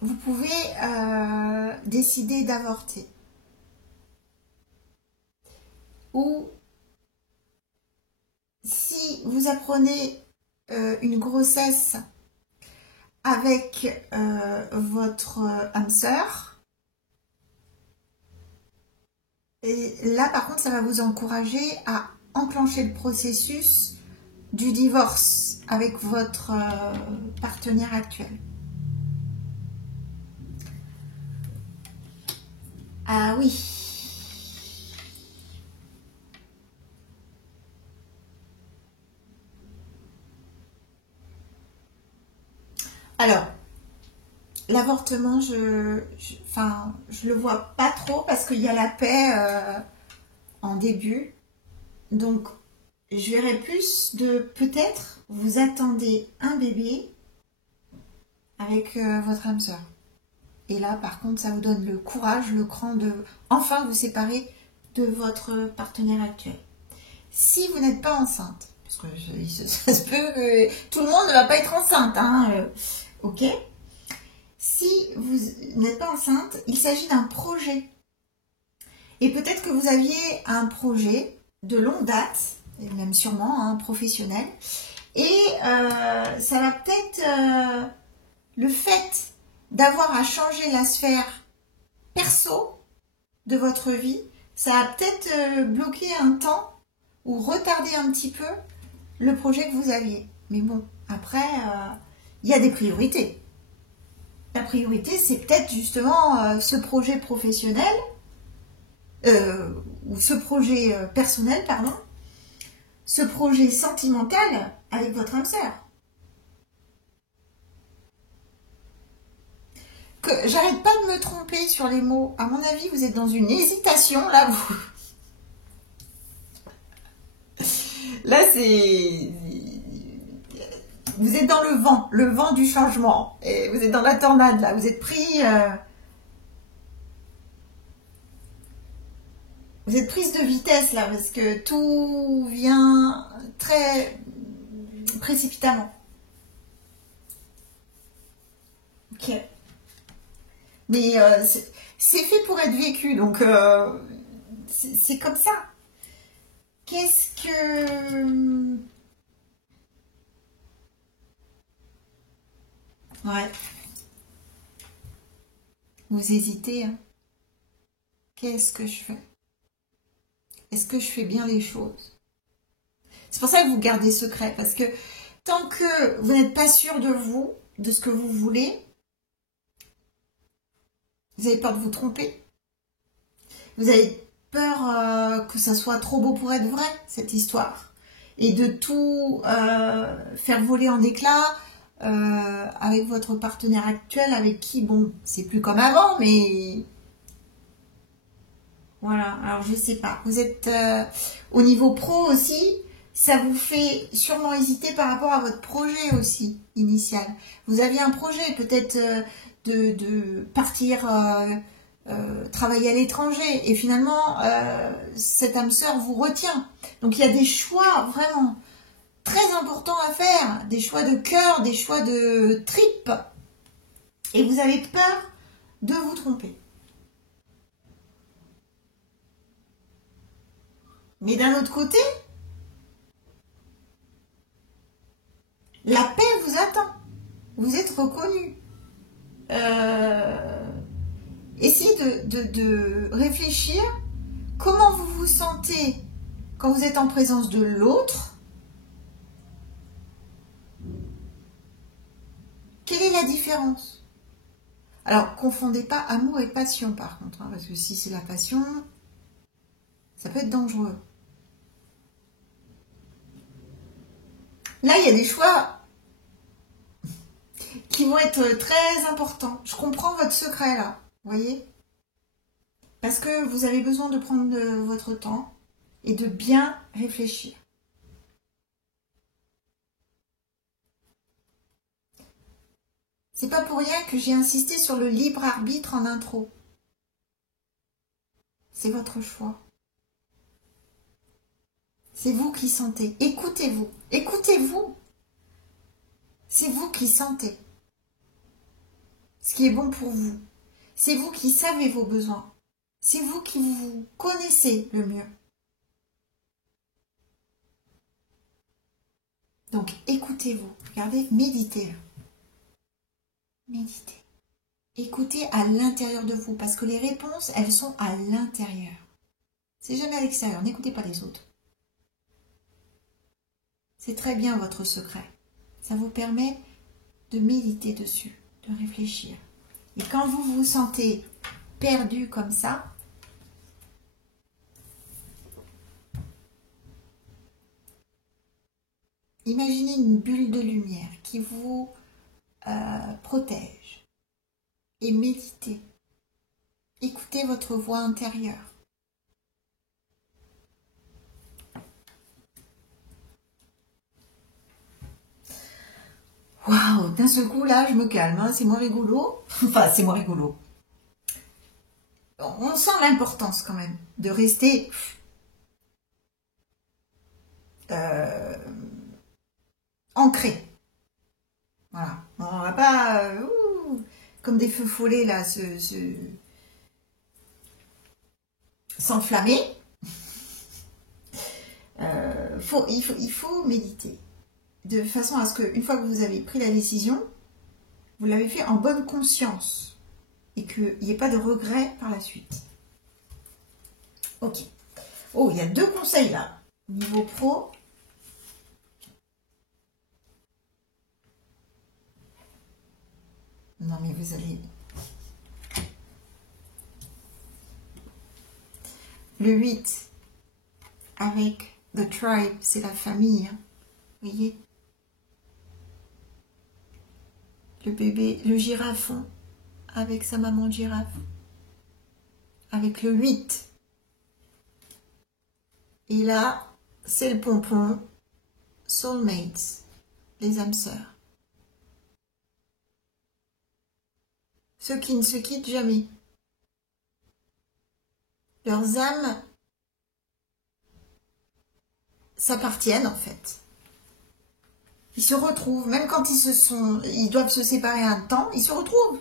vous pouvez décider d'avorter. Ou si vous apprenez une grossesse avec votre âme sœur, et là par contre ça va vous encourager à enclencher le processus du divorce avec votre partenaire actuel. Ah oui. Alors, l'avortement, enfin, je le vois pas trop parce qu'il y a la paix en début. Donc, je verrais plus de peut-être vous attendez un bébé avec votre âme sœur. Et là, par contre, ça vous donne le courage, le cran de enfin vous séparer de votre partenaire actuel. Si vous n'êtes pas enceinte, parce que ça se peut que tout le monde ne va pas être enceinte, hein, ok? Si vous n'êtes pas enceinte, il s'agit d'un projet. Et peut-être que vous aviez un projet de longue date, et même sûrement professionnel, et ça va peut-être le fait d'avoir à changer la sphère perso de votre vie, ça a peut-être bloqué un temps ou retardé un petit peu le projet que vous aviez. Mais bon, après, il y a des priorités. La priorité, c'est peut-être justement ce projet professionnel, ou ce projet personnel, pardon, ce projet sentimental avec votre âme sœur. Que j'arrête pas de me tromper sur les mots. À mon avis, vous êtes dans une hésitation, là, vous. Là, c'est... Vous êtes dans le vent du changement. Et vous êtes dans la tornade, là. Vous êtes pris... Vous êtes prise de vitesse, là, parce que tout vient très précipitamment. Ok. Mais c'est fait pour être vécu, donc c'est comme ça. Qu'est-ce que... Ouais. Vous hésitez, hein. Qu'est-ce que je fais? Est-ce que je fais bien les choses? C'est pour ça que vous gardez secret, parce que tant que vous n'êtes pas sûr de vous, de ce que vous voulez, vous avez peur de vous tromper. Vous avez peur que ça soit trop beau pour être vrai, cette histoire. Et de tout faire voler en éclats avec votre partenaire actuel, avec qui, bon, c'est plus comme avant, mais... Voilà, alors je sais pas. Vous êtes au niveau pro aussi, ça vous fait sûrement hésiter par rapport à votre projet aussi, initial. Vous aviez un projet peut-être de partir travailler à l'étranger et finalement cette âme sœur vous retient. Donc il y a des choix vraiment très importants à faire, des choix de cœur, des choix de tripes. Et vous avez peur de vous tromper. Mais d'un autre côté, la paix vous attend. Vous êtes reconnu. Essayez de réfléchir comment vous vous sentez quand vous êtes en présence de l'autre. Quelle est la différence? Alors, confondez pas amour et passion par contre, hein, parce que si c'est la passion, ça peut être dangereux. Là, il y a des choix qui vont être très importants. Je comprends votre secret là, vous voyez? Parce que vous avez besoin de prendre votre temps et de bien réfléchir. C'est pas pour rien que j'ai insisté sur le libre arbitre en intro. C'est votre choix. C'est vous qui sentez. Écoutez-vous. Écoutez-vous. C'est vous qui sentez ce qui est bon pour vous. C'est vous qui savez vos besoins. C'est vous qui vous connaissez le mieux. Donc, écoutez-vous. Regardez, méditez. Méditez. Écoutez à l'intérieur de vous, parce que les réponses, elles sont à l'intérieur. C'est jamais à l'extérieur. N'écoutez pas les autres. C'est très bien votre secret. Ça vous permet de méditer dessus, de réfléchir. Et quand vous vous sentez perdu comme ça, imaginez une bulle de lumière qui vous protège. Et méditez. Écoutez votre voix intérieure. Waouh, d'un seul coup, là, je me calme, hein, c'est moins rigolo. Enfin, c'est moins rigolo. On sent l'importance quand même de rester ancré. Voilà. On va pas, comme des feux follets, là, s'enflammer. Il faut méditer. De façon à ce qu'une fois que vous avez pris la décision, Vous l'avez fait en bonne conscience. Et qu'il n'y ait pas de regret par la suite. Ok. Oh, il y a 2 conseils là. Niveau pro. Non mais vous allez... Le 8, avec The Tribe, c'est la famille. Hein. Vous voyez? Le bébé, le girafon, avec sa maman girafe. Avec le 8. Et là, c'est le pompon. Soulmates, les âmes sœurs. Ceux qui ne se quittent jamais. Leurs âmes s'appartiennent en fait. Ils se retrouvent, même quand ils doivent se séparer un temps, ils se retrouvent.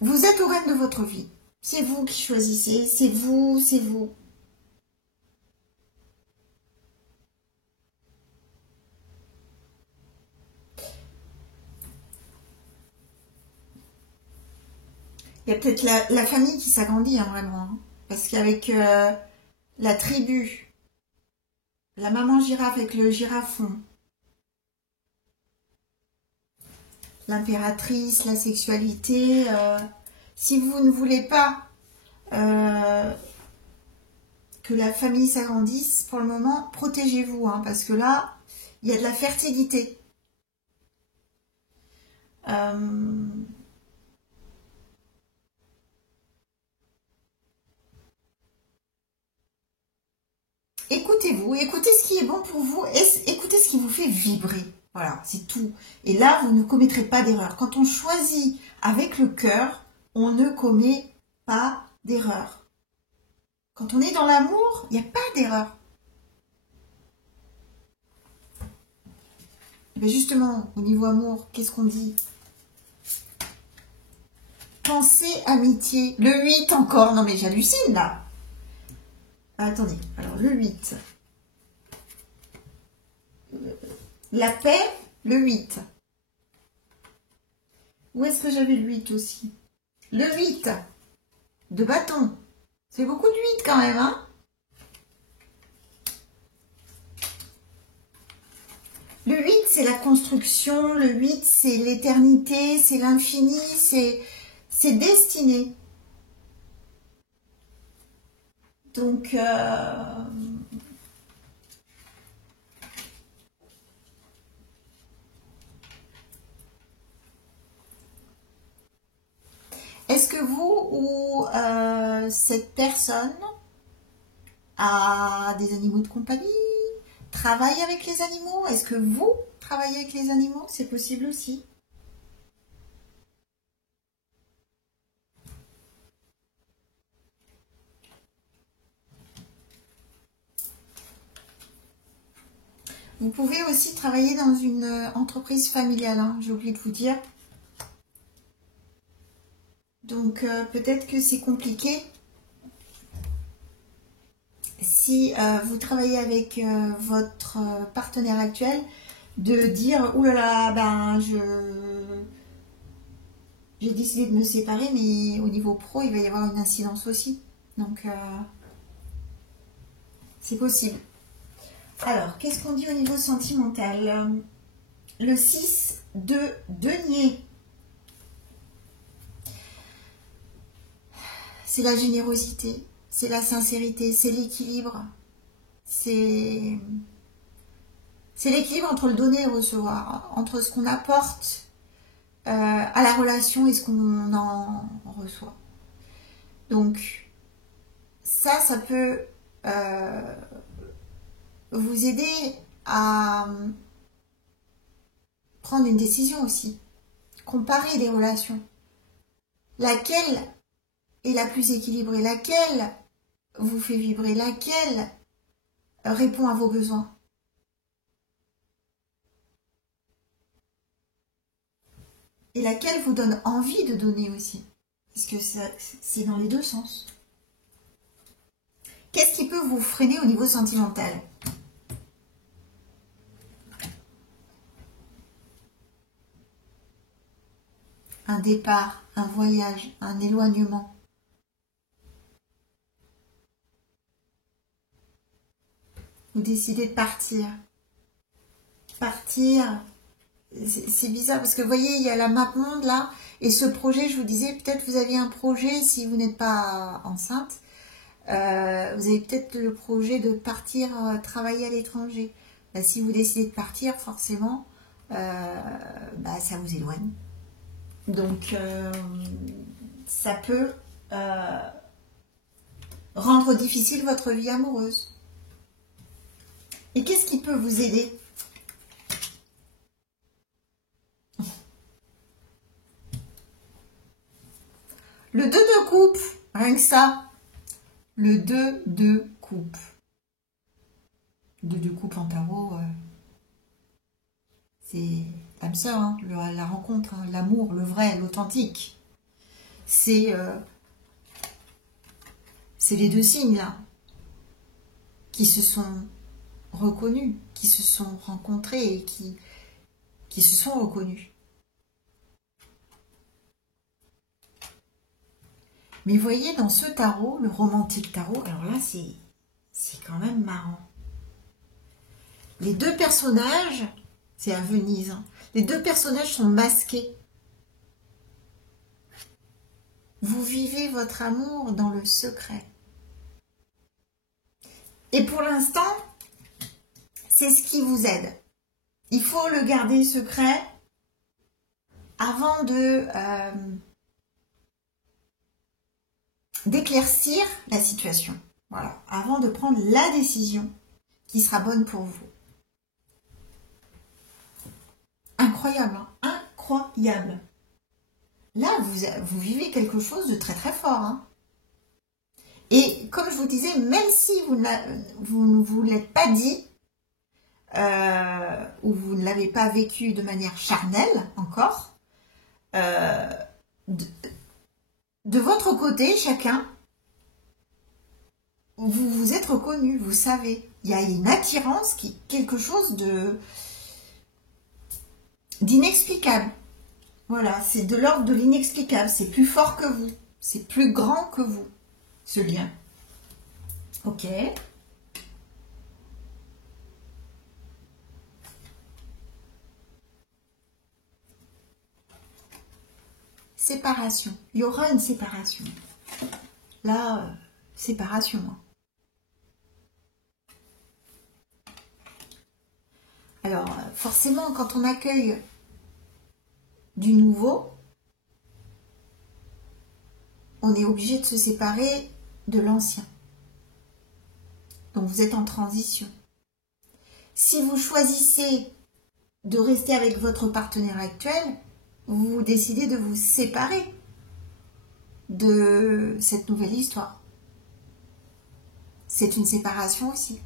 Vous êtes au règne de votre vie. C'est vous qui choisissez, c'est vous, c'est vous. Il y a peut-être la famille qui s'agrandit, hein, vraiment. Hein. Parce qu'avec la tribu, la maman girafe avec le girafon, l'impératrice, la sexualité, si vous ne voulez pas que la famille s'agrandisse, pour le moment, protégez-vous. Hein, parce que là, il y a de la fertilité. Écoutez-vous, écoutez ce qui est bon pour vous, et écoutez ce qui vous fait vibrer. Voilà, c'est tout. Et là, vous ne commettrez pas d'erreur. Quand on choisit avec le cœur, on ne commet pas d'erreur. Quand on est dans l'amour, il n'y a pas d'erreur. Mais justement, au niveau amour, qu'est-ce qu'on dit? Pensée, amitié. Le 8 encore. Non mais j'hallucine là. Attendez, alors le 8. La paix, le 8. Où est-ce que j'avais le 8 aussi? Le 8 de bâton. C'est beaucoup de 8 quand même, hein? Le 8, c'est la construction. Le 8, c'est l'éternité, c'est l'infini, c'est destiné. Donc, est-ce que vous ou cette personne a des animaux de compagnie, travaille avec les animaux? Est-ce que vous travaillez avec les animaux? C'est possible aussi. Vous pouvez aussi travailler dans une entreprise familiale, hein, j'ai oublié de vous dire. Donc peut-être que c'est compliqué. Si vous travaillez avec votre partenaire actuel, de dire « Ouh là là, ben j'ai décidé de me séparer, mais au niveau pro, il va y avoir une incidence aussi. » Donc c'est possible. Alors, qu'est-ce qu'on dit au niveau sentimental? Le 6 de denier. C'est la générosité, c'est la sincérité, c'est l'équilibre. C'est l'équilibre entre le donner et le recevoir, entre ce qu'on apporte à la relation et ce qu'on en reçoit. Donc, ça peut vous aider à prendre une décision aussi. Comparer les relations. Laquelle est la plus équilibrée? Laquelle vous fait vibrer? Laquelle répond à vos besoins? Et laquelle vous donne envie de donner aussi? Parce que c'est dans les deux sens. Qu'est-ce qui peut vous freiner au niveau sentimental? Un départ, un voyage, un éloignement. Vous décidez de partir. Partir, c'est bizarre parce que vous voyez, il y a la map monde là. Et ce projet, je vous disais, peut-être vous aviez un projet si vous n'êtes pas enceinte. Vous avez peut-être le projet de partir travailler à l'étranger. Bah, si vous décidez de partir, forcément, bah, ça vous éloigne. Donc, ça peut rendre difficile votre vie amoureuse. Et qu'est-ce qui peut vous aider? Le 2 de coupe, rien que ça. Le 2 de coupe. 2 de coupe en tarot, c'est l'âme sœur, hein, la rencontre, hein, l'amour, le vrai, l'authentique. C'est les deux signes là qui se sont reconnus, qui se sont rencontrés et qui se sont reconnus. Mais voyez, dans ce tarot, le romantique tarot, alors là, c'est quand même marrant. Les deux personnages, c'est à Venise, hein, les deux personnages sont masqués. Vous vivez votre amour dans le secret. Et pour l'instant, c'est ce qui vous aide. Il faut le garder secret avant de d'éclaircir la situation. Voilà, avant de prendre la décision qui sera bonne pour vous. Incroyable, hein? Incroyable. Là, vous vivez quelque chose de très très fort. Hein? Et comme je vous disais, même si vous ne vous l'êtes pas dit, ou vous ne l'avez pas vécu de manière charnelle encore, de votre côté, chacun, vous vous êtes reconnu, vous savez. Il y a une attirance, quelque chose d'inexplicable. Voilà, c'est de l'ordre de l'inexplicable. C'est plus fort que vous. C'est plus grand que vous, ce lien. Ok. Séparation. Il y aura une séparation. Là, séparation. Alors, forcément, quand on accueille du nouveau, on est obligé de se séparer de l'ancien. Donc, vous êtes en transition. Si vous choisissez de rester avec votre partenaire actuel, vous décidez de vous séparer de cette nouvelle histoire. C'est une séparation aussi.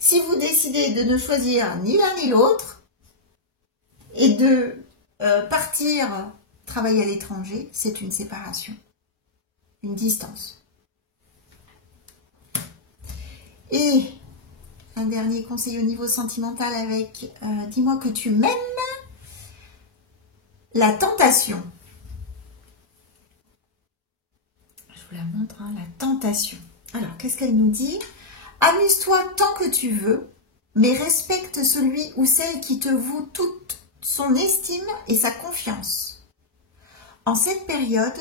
Si vous décidez de ne choisir ni l'un ni l'autre et de partir travailler à l'étranger, c'est une séparation, une distance. Et un dernier conseil au niveau sentimental avec dis-moi que tu m'aimes. La tentation. Je vous la montre, hein, la tentation. Alors, qu'est-ce qu'elle nous dit? Amuse-toi tant que tu veux, mais respecte celui ou celle qui te voue toute son estime et sa confiance. En cette période,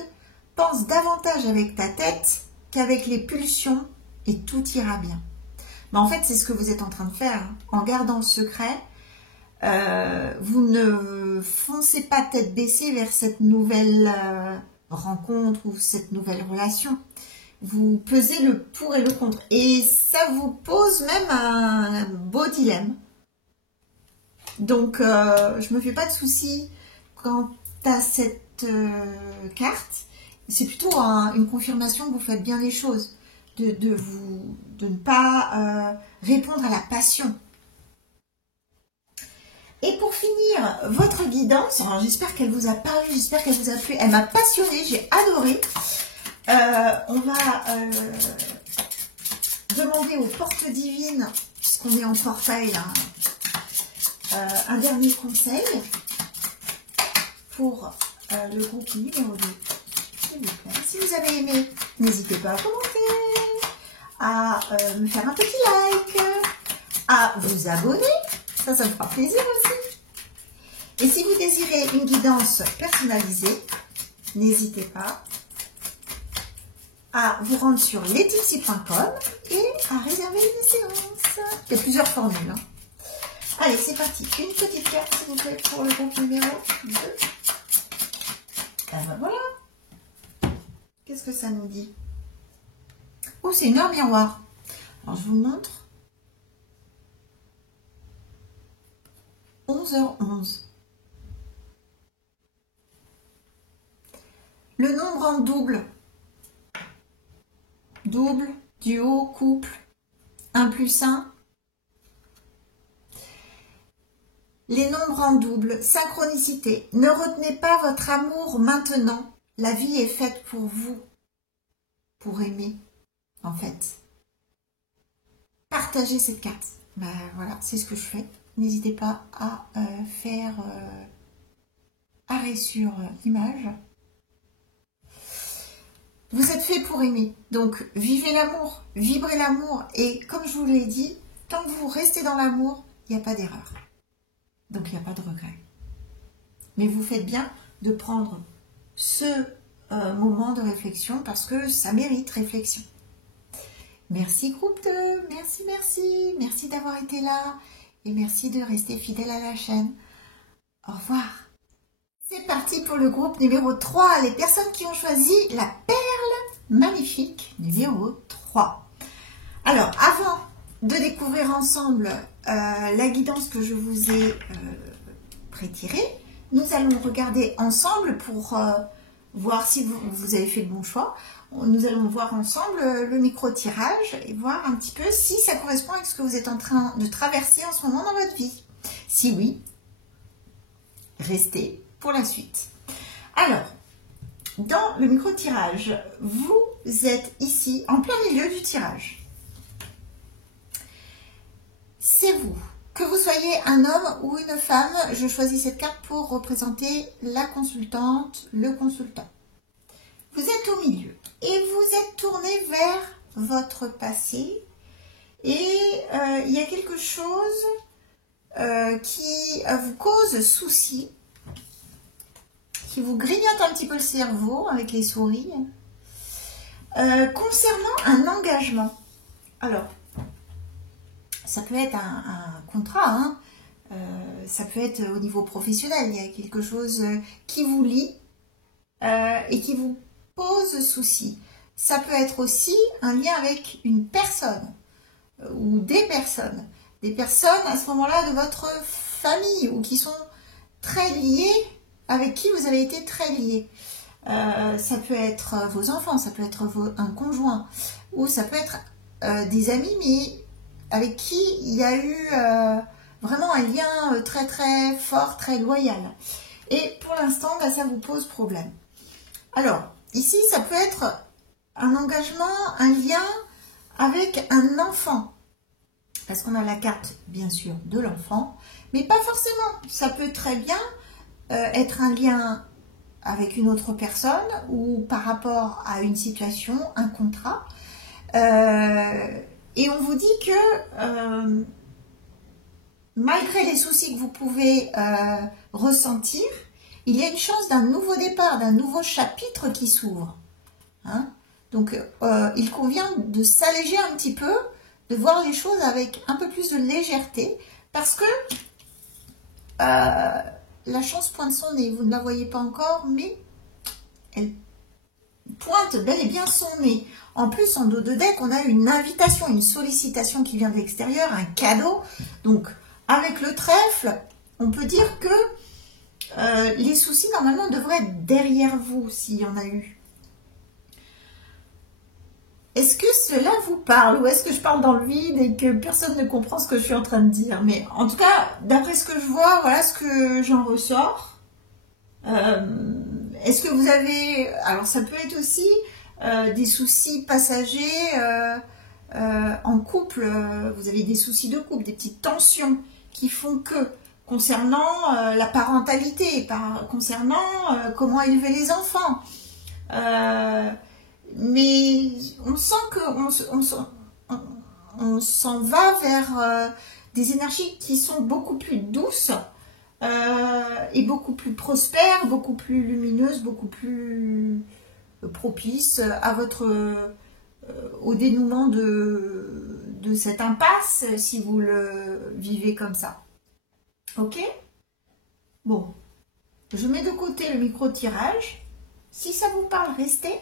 pense davantage avec ta tête qu'avec les pulsions et tout ira bien. Mais en fait, c'est ce que vous êtes en train de faire, hein. En gardant le secret, vous ne foncez pas tête baissée vers cette nouvelle rencontre ou cette nouvelle relation. Vous pesez le pour et le contre. Et ça vous pose même un beau dilemme. Donc, je me fais pas de soucis quant à cette carte. C'est plutôt une confirmation que vous faites bien les choses. De ne pas répondre à la passion. Et pour finir, votre guidance, alors j'espère qu'elle vous a parlé, j'espère qu'elle vous a plu. Elle m'a passionnée, j'ai adoré. On va demander aux portes divines, puisqu'on est en portail là, un dernier conseil pour le groupe numéro 2. S'il vous plaît. Si vous avez aimé, n'hésitez pas à commenter, à me faire un petit like, à vous abonner, ça me fera plaisir aussi. Et si vous désirez une guidance personnalisée, n'hésitez pas à vous rendre sur letipsy.com et à réserver une séance. Il y a plusieurs formules. Hein. Allez, c'est parti. Une petite carte, s'il vous plaît, pour le groupe numéro 2. Et ben voilà. Qu'est-ce que ça nous dit? Oh, c'est une heure miroir. Alors, je vous montre. 11h11. Le nombre en double. Double, duo, couple. 1 plus 1. Les nombres en double. Synchronicité. Ne retenez pas votre amour maintenant. La vie est faite pour vous. Pour aimer, en fait. Partagez cette carte. Ben voilà, c'est ce que je fais. N'hésitez pas à faire arrêt sur image. Vous êtes fait pour aimer. Donc, vivez l'amour, vibrez l'amour. Et comme je vous l'ai dit, tant que vous restez dans l'amour, il n'y a pas d'erreur. Donc, il n'y a pas de regret. Mais vous faites bien de prendre ce moment de réflexion parce que ça mérite réflexion. Merci groupe 2, merci, merci. Merci d'avoir été là et merci de rester fidèle à la chaîne. Au revoir. C'est parti pour le groupe numéro 3, les personnes qui ont choisi la perle magnifique numéro 3. Alors, avant de découvrir ensemble la guidance que je vous ai prétirée, nous allons regarder ensemble pour voir si vous avez fait le bon choix. Nous allons voir ensemble le micro-tirage et voir un petit peu si ça correspond avec ce que vous êtes en train de traverser en ce moment dans votre vie. Si oui, restez pour la suite. Alors, dans le micro-tirage, vous êtes ici en plein milieu du tirage. C'est vous. Que vous soyez un homme ou une femme, je choisis cette carte pour représenter la consultante, le consultant. Vous êtes au milieu et vous êtes tourné vers votre passé et il y a quelque chose qui vous cause souci, qui vous grignote un petit peu le cerveau avec les souris, concernant un engagement. Alors, ça peut être un contrat, hein, ça peut être au niveau professionnel, il y a quelque chose qui vous lie et qui vous pose souci. Ça peut être aussi un lien avec une personne ou des personnes à ce moment-là de votre famille ou qui sont très liées, avec qui vous avez été très liés. Ça peut être vos enfants, ça peut être un conjoint ou ça peut être des amis, mais avec qui il y a eu vraiment un lien très très fort, très loyal. Et pour l'instant, bah, ça vous pose problème. Alors, ici, ça peut être un engagement, un lien avec un enfant. Parce qu'on a la carte, bien sûr, de l'enfant, mais pas forcément. Ça peut très bien être un lien avec une autre personne ou par rapport à une situation, un contrat. Et on vous dit que malgré les soucis que vous pouvez ressentir, il y a une chance d'un nouveau départ, d'un nouveau chapitre qui s'ouvre. Hein? Donc, il convient de s'alléger un petit peu, de voir les choses avec un peu plus de légèreté, parce que la chance pointe son nez. Vous ne la voyez pas encore, mais elle pointe bel et bien son nez. En plus, en dos de deck, on a une invitation, une sollicitation qui vient de l'extérieur, un cadeau. Donc, avec le trèfle, on peut dire que les soucis, normalement, devraient être derrière vous, s'il y en a eu. Est-ce que cela vous parle ou est-ce que je parle dans le vide et que personne ne comprend ce que je suis en train de dire? Mais en tout cas, d'après ce que je vois, voilà ce que j'en ressors. Est-ce que vous avez... Alors, ça peut être aussi des soucis passagers en couple, vous avez des soucis de couple, des petites tensions qui font que, concernant la parentalité, concernant comment élever les enfants, mais on sent on s'en va vers des énergies qui sont beaucoup plus douces et beaucoup plus prospères, beaucoup plus lumineuses, beaucoup plus propices à au dénouement de cette impasse si vous le vivez comme ça. Ok? Bon, je mets de côté le micro-tirage. Si ça vous parle, restez.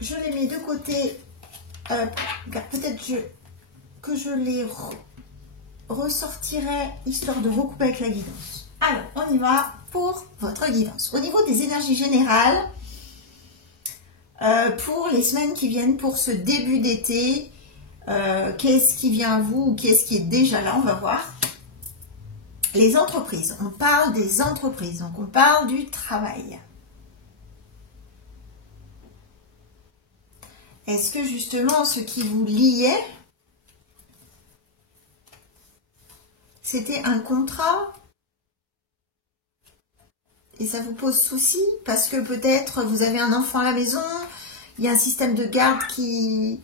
Je les mets de côté. Peut-être que je les ressortirai histoire de recouper avec la guidance. Alors, on y va pour votre guidance. Au niveau des énergies générales, pour les semaines qui viennent, pour ce début d'été, qu'est-ce qui vient à vous ou qu'est-ce qui est déjà là, on va voir. Les entreprises, on parle des entreprises, donc on parle du travail. Est-ce que justement ce qui vous liait, c'était un contrat et ça vous pose souci parce que peut-être vous avez un enfant à la maison, il y a un système de garde qui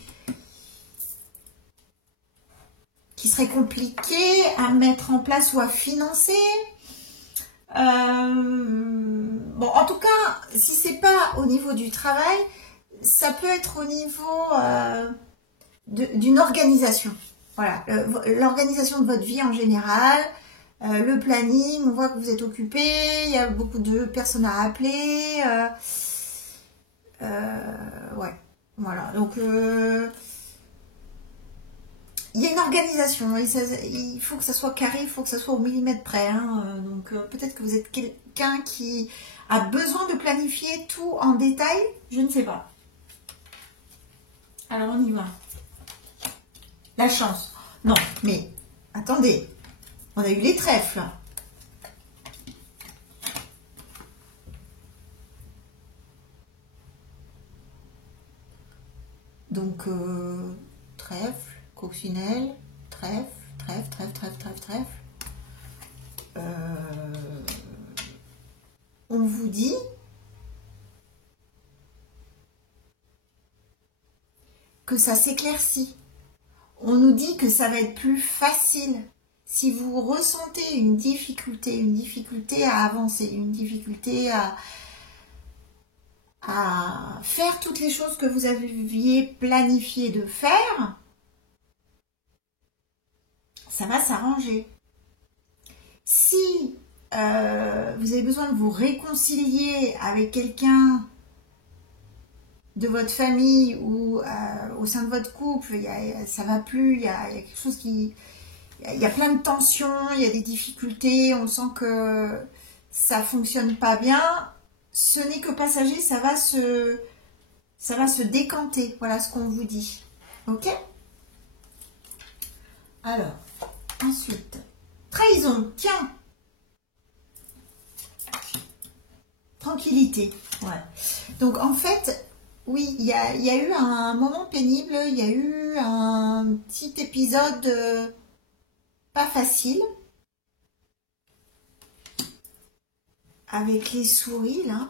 serait compliqué à mettre en place ou à financer. Bon, en tout cas, si c'est pas au niveau du travail, ça peut être au niveau d'une organisation. Voilà, l'organisation de votre vie en général, le planning, on voit que vous êtes occupé, il y a beaucoup de personnes à appeler. Ouais, voilà, donc il y a une organisation, il faut que ça soit carré, il faut que ça soit au millimètre près. Hein, donc peut-être que vous êtes quelqu'un qui a besoin de planifier tout en détail, je ne sais pas. Alors on y va. La chance. Non, mais attendez, on a eu les trèfles. Donc trèfle, coccinelle, trèfle, trèfle. On vous dit que ça s'éclaircit. On nous dit que ça va être plus facile. Si vous ressentez une difficulté à avancer, une difficulté à faire toutes les choses que vous aviez planifié de faire, ça va s'arranger. Si vous avez besoin de vous réconcilier avec quelqu'un de votre famille ou au sein de votre couple, ça va plus, il y a quelque chose qui... Il y a plein de tensions, il y a des difficultés, on sent que ça fonctionne pas bien. Ce n'est que passager, ça va se décanter. Voilà ce qu'on vous dit. Ok? Alors, ensuite, trahison. Tiens. Tranquillité. Ouais. Donc, en fait, oui, il y a eu un moment pénible. Il y a eu un petit épisode pas facile. Avec les souris, là.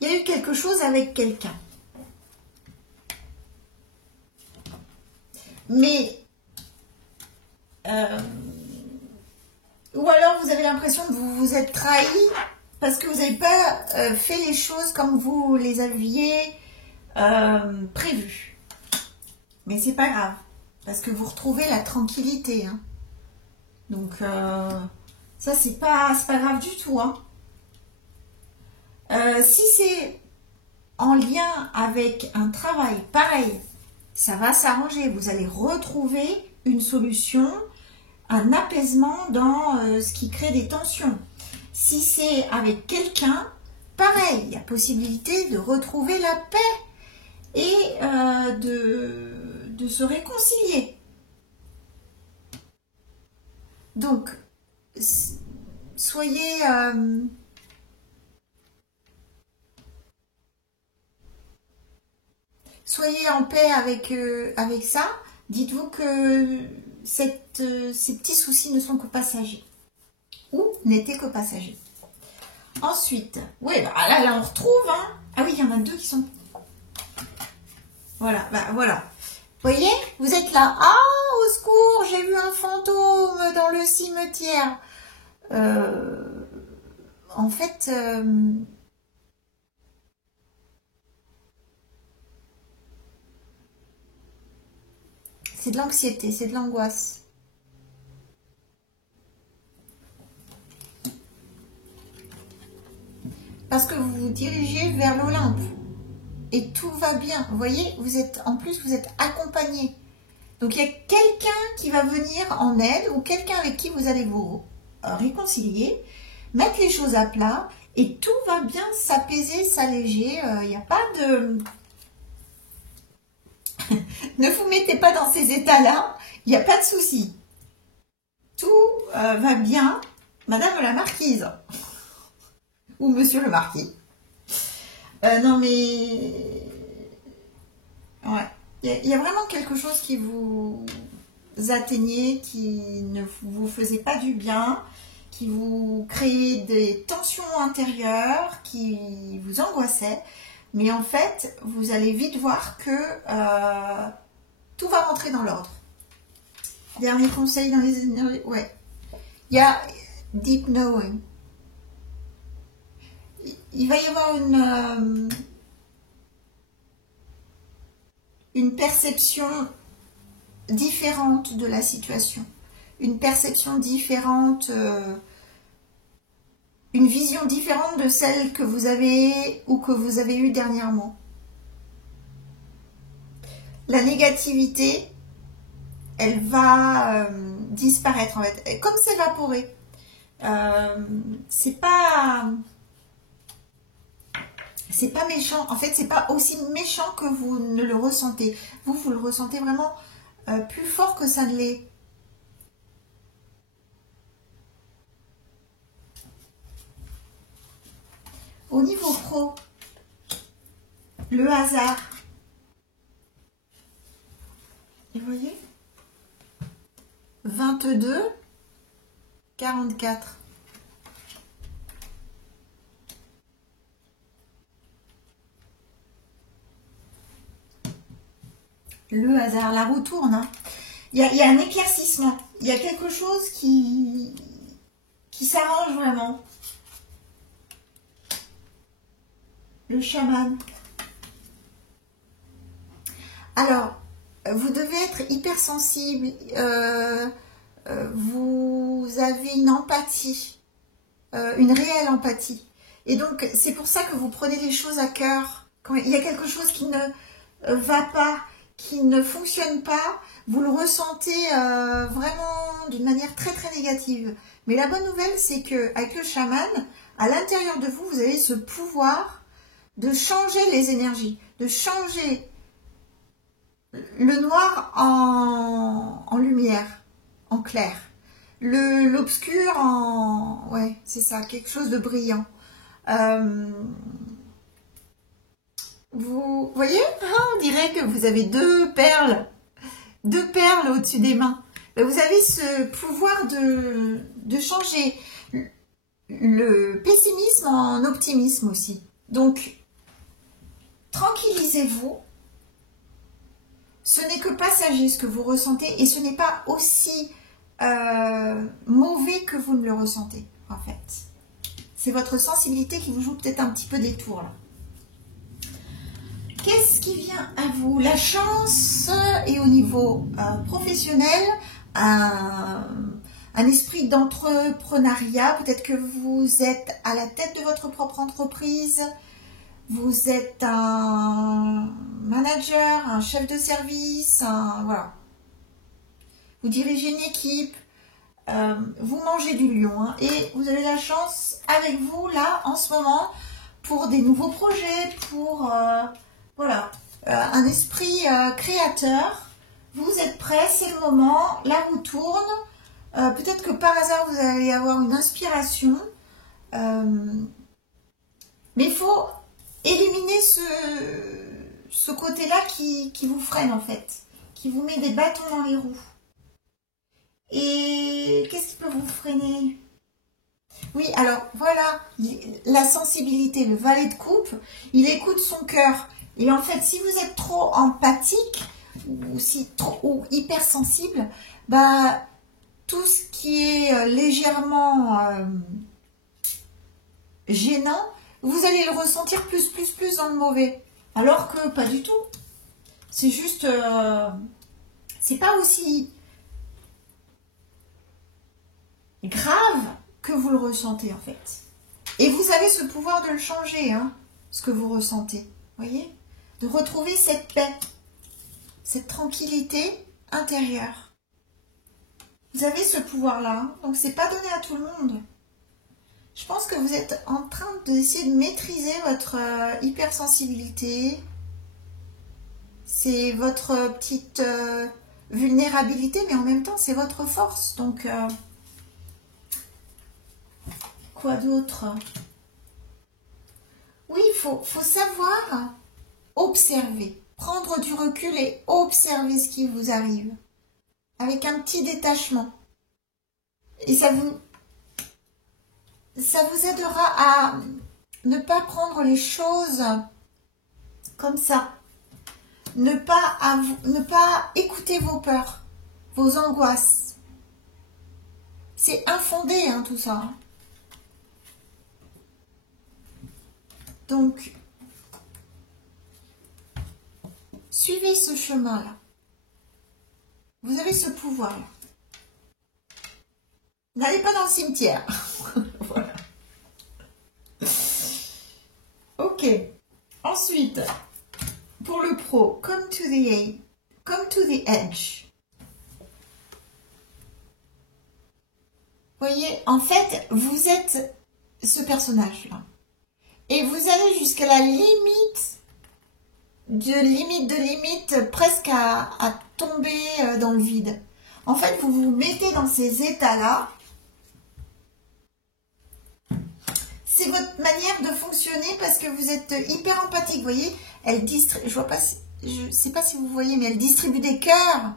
Il y a eu quelque chose avec quelqu'un. Mais... ou alors vous avez l'impression que vous vous êtes trahi parce que vous n'avez pas fait les choses comme vous les aviez prévues. Mais c'est pas grave. Parce que vous retrouvez la tranquillité. Hein. Donc... ça, c'est pas grave du tout. Hein. Si c'est en lien avec un travail, pareil, ça va s'arranger. Vous allez retrouver une solution, un apaisement dans ce qui crée des tensions. Si c'est avec quelqu'un, pareil, il y a possibilité de retrouver la paix et de se réconcilier. Donc, soyez soyez en paix avec ça. Dites-vous que ces petits soucis ne sont que passagers. Ou n'étaient que passagers. Ensuite, oui, bah là on retrouve, hein. Ah oui, il y en a deux qui sont... Voilà, bah voilà. Vous voyez, vous êtes là. Ah, au secours, j'ai vu un fantôme dans le cimetière. En fait, c'est de l'anxiété, c'est de l'angoisse. Parce que vous vous dirigez vers l'Olympe. Et tout va bien. Vous voyez, en plus, vous êtes accompagné. Donc, il y a quelqu'un qui va venir en aide ou quelqu'un avec qui vous allez vous réconcilier, mettre les choses à plat et tout va bien s'apaiser, s'alléger. Il n'y a pas de... Ne vous mettez pas dans ces états-là. Il n'y a pas de souci. Tout va bien. Madame la marquise. Ou monsieur le marquis. Non mais... Ouais. Il y a vraiment quelque chose qui vous atteignait, qui ne vous faisait pas du bien, qui vous créait des tensions intérieures, qui vous angoissait. Mais en fait, vous allez vite voir que tout va rentrer dans l'ordre. Dernier conseil dans les énergies. Ouais. Il y a deep knowing. Il va y avoir une perception différente de la situation. Une perception différente, une vision différente de celle que vous avez ou que vous avez eue dernièrement. La négativité, elle va disparaître en fait, comme s'évaporer. C'est pas méchant, en fait c'est pas aussi méchant que vous ne le ressentez. Vous le ressentez vraiment plus fort que ça ne l'est. Au niveau pro, le hasard. Et vous voyez 22, 44. Le hasard, la roue tourne. Hein. Il y a un éclaircissement. Il y a quelque chose qui s'arrange vraiment. Le chaman. Alors, vous devez être hypersensible. Vous avez une empathie. Une réelle empathie. Et donc, c'est pour ça que vous prenez les choses à cœur. Quand il y a quelque chose qui ne va pas, qui ne fonctionne pas, vous le ressentez vraiment d'une manière très très négative. Mais la bonne nouvelle, c'est qu'avec le chaman, à l'intérieur de vous, vous avez ce pouvoir de changer les énergies, de changer le noir en lumière, en clair, l'obscur en... Ouais, c'est ça, quelque chose de brillant. Vous voyez, on dirait que vous avez deux perles au-dessus des mains. Vous avez ce pouvoir de changer le pessimisme en optimisme aussi. Donc, tranquillisez-vous. Ce n'est que passager ce que vous ressentez et ce n'est pas aussi mauvais que vous ne le ressentez, en fait. C'est votre sensibilité qui vous joue peut-être un petit peu des tours, là. Qu'est-ce qui vient à vous? La chance et au niveau professionnel, un esprit d'entrepreneuriat. Peut-être que vous êtes à la tête de votre propre entreprise. Vous êtes un manager, un chef de service, voilà. Vous dirigez une équipe, vous mangez du lion. Hein, et vous avez la chance avec vous, là, en ce moment, pour des nouveaux projets, pour... voilà, un esprit créateur. Vous êtes prêts, c'est le moment, la roue tourne. Peut-être que par hasard, vous allez avoir une inspiration. Mais il faut éliminer ce côté-là qui vous freine en fait, qui vous met des bâtons dans les roues. Et qu'est-ce qui peut vous freiner? Oui, alors voilà, la sensibilité, le valet de coupe, il écoute son cœur. Et en fait, si vous êtes trop empathique ou hypersensible, bah, tout ce qui est légèrement gênant, vous allez le ressentir plus dans le mauvais. Alors que pas du tout. C'est juste, c'est pas aussi grave que vous le ressentez en fait. Et vous avez ce pouvoir de le changer, hein, ce que vous ressentez. Voyez? De retrouver cette paix, cette tranquillité intérieure. Vous avez ce pouvoir-là, donc c'est pas donné à tout le monde. Je pense que vous êtes en train d'essayer de maîtriser votre hypersensibilité. C'est votre petite vulnérabilité, mais en même temps, c'est votre force. Donc, quoi d'autre? Oui, il faut savoir observer, prendre du recul et observer ce qui vous arrive. Avec un petit détachement. Et ça vous aidera à ne pas prendre les choses comme ça. Ne pas écouter vos peurs, vos angoisses. C'est infondé, hein, tout ça. Donc, suivez ce chemin-là. Vous avez ce pouvoir-là. N'allez pas dans le cimetière. Voilà. Ok. Ensuite, pour le pro, come to the edge. Voyez, en fait, vous êtes ce personnage-là. Et vous allez jusqu'à la limite, presque à tomber dans le vide. En fait, vous vous mettez dans ces états-là. C'est votre manière de fonctionner parce que vous êtes hyper empathique. Vous voyez, elle distribue, je sais pas si vous voyez, mais elle distribue des cœurs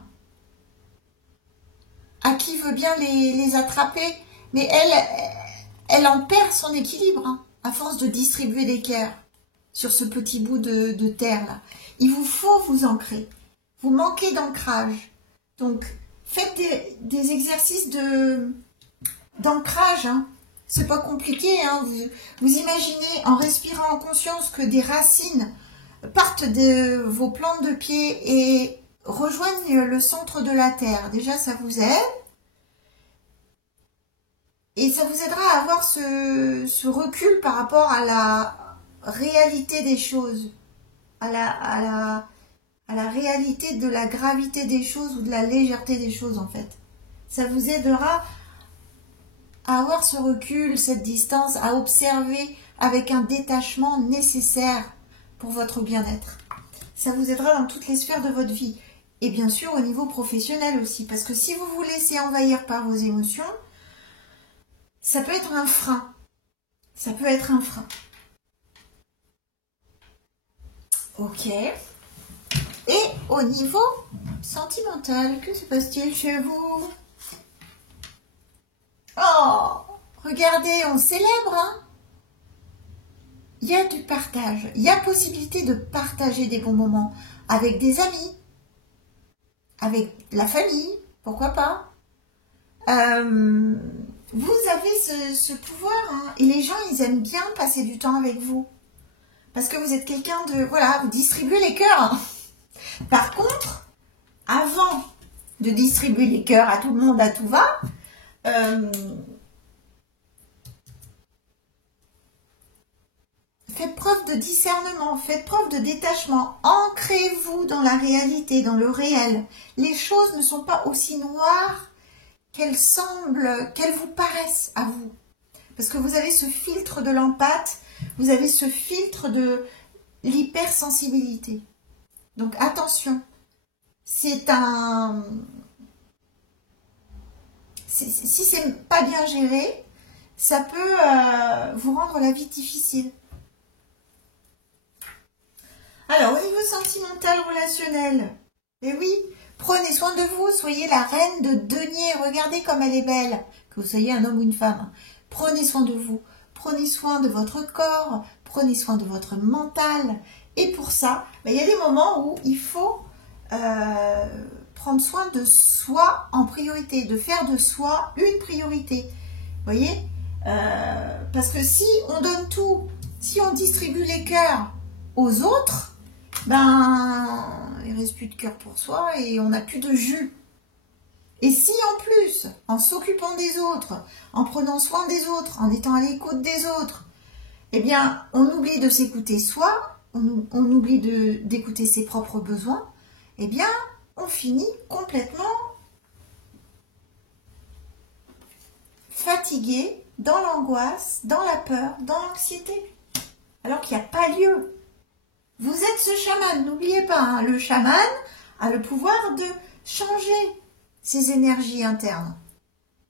à qui veut bien les attraper. Mais elle en perd son équilibre, hein, à force de distribuer des cœurs sur ce petit bout de terre-là. Il vous faut vous ancrer. Vous manquez d'ancrage. Donc, faites des exercices d'ancrage, hein. C'est pas compliqué, hein. Vous imaginez en respirant en conscience que des racines partent de vos plantes de pied et rejoignent le centre de la terre. Déjà, ça vous aide. Et ça vous aidera à avoir ce recul par rapport à la réalité des choses, à la réalité de la gravité des choses ou de la légèreté des choses, en fait. Ça vous aidera à avoir ce recul, cette distance, à observer avec un détachement nécessaire pour votre bien-être. Ça vous aidera dans toutes les sphères de votre vie. Et bien sûr au niveau professionnel aussi. Parce que si vous vous laissez envahir par vos émotions, ça peut être un frein. Ça peut être un frein. Ok. Et au niveau sentimental, que se passe-t-il chez vous? Oh, regardez, on célèbre, hein. Il y a du partage. Il y a possibilité de partager des bons moments avec des amis, avec la famille, pourquoi pas. Vous avez ce pouvoir, hein, et les gens, ils aiment bien passer du temps avec vous. Parce que vous êtes quelqu'un de... Voilà, vous distribuez les cœurs. Par contre, avant de distribuer les cœurs à tout le monde, à tout va, faites preuve de discernement, faites preuve de détachement. Ancrez-vous dans la réalité, dans le réel. Les choses ne sont pas aussi noires qu'elles vous paraissent à vous. Parce que vous avez ce filtre de l'empathe, vous avez ce filtre de l'hypersensibilité. Donc attention, si c'est pas bien géré, ça peut vous rendre la vie difficile. Alors, au niveau sentimental, relationnel, eh oui, prenez soin de vous, soyez la reine de denier, regardez comme elle est belle, que vous soyez un homme ou une femme. Prenez soin de vous, prenez soin de votre corps, prenez soin de votre mental. Et pour ça, il y a des moments où il faut prendre soin de soi en priorité, de faire de soi une priorité. Vous voyez, parce que si on donne tout, si on distribue les cœurs aux autres, ben il reste plus de cœur pour soi et on n'a plus de jus. Et si en plus, en s'occupant des autres, en prenant soin des autres, en étant à l'écoute des autres, eh bien on oublie de s'écouter soi, on oublie d'écouter ses propres besoins, eh bien on finit complètement fatigué, dans l'angoisse, dans la peur, dans l'anxiété, alors qu'il n'y a pas lieu. Vous êtes ce chaman, n'oubliez pas, hein, le chaman a le pouvoir de changer ses énergies internes.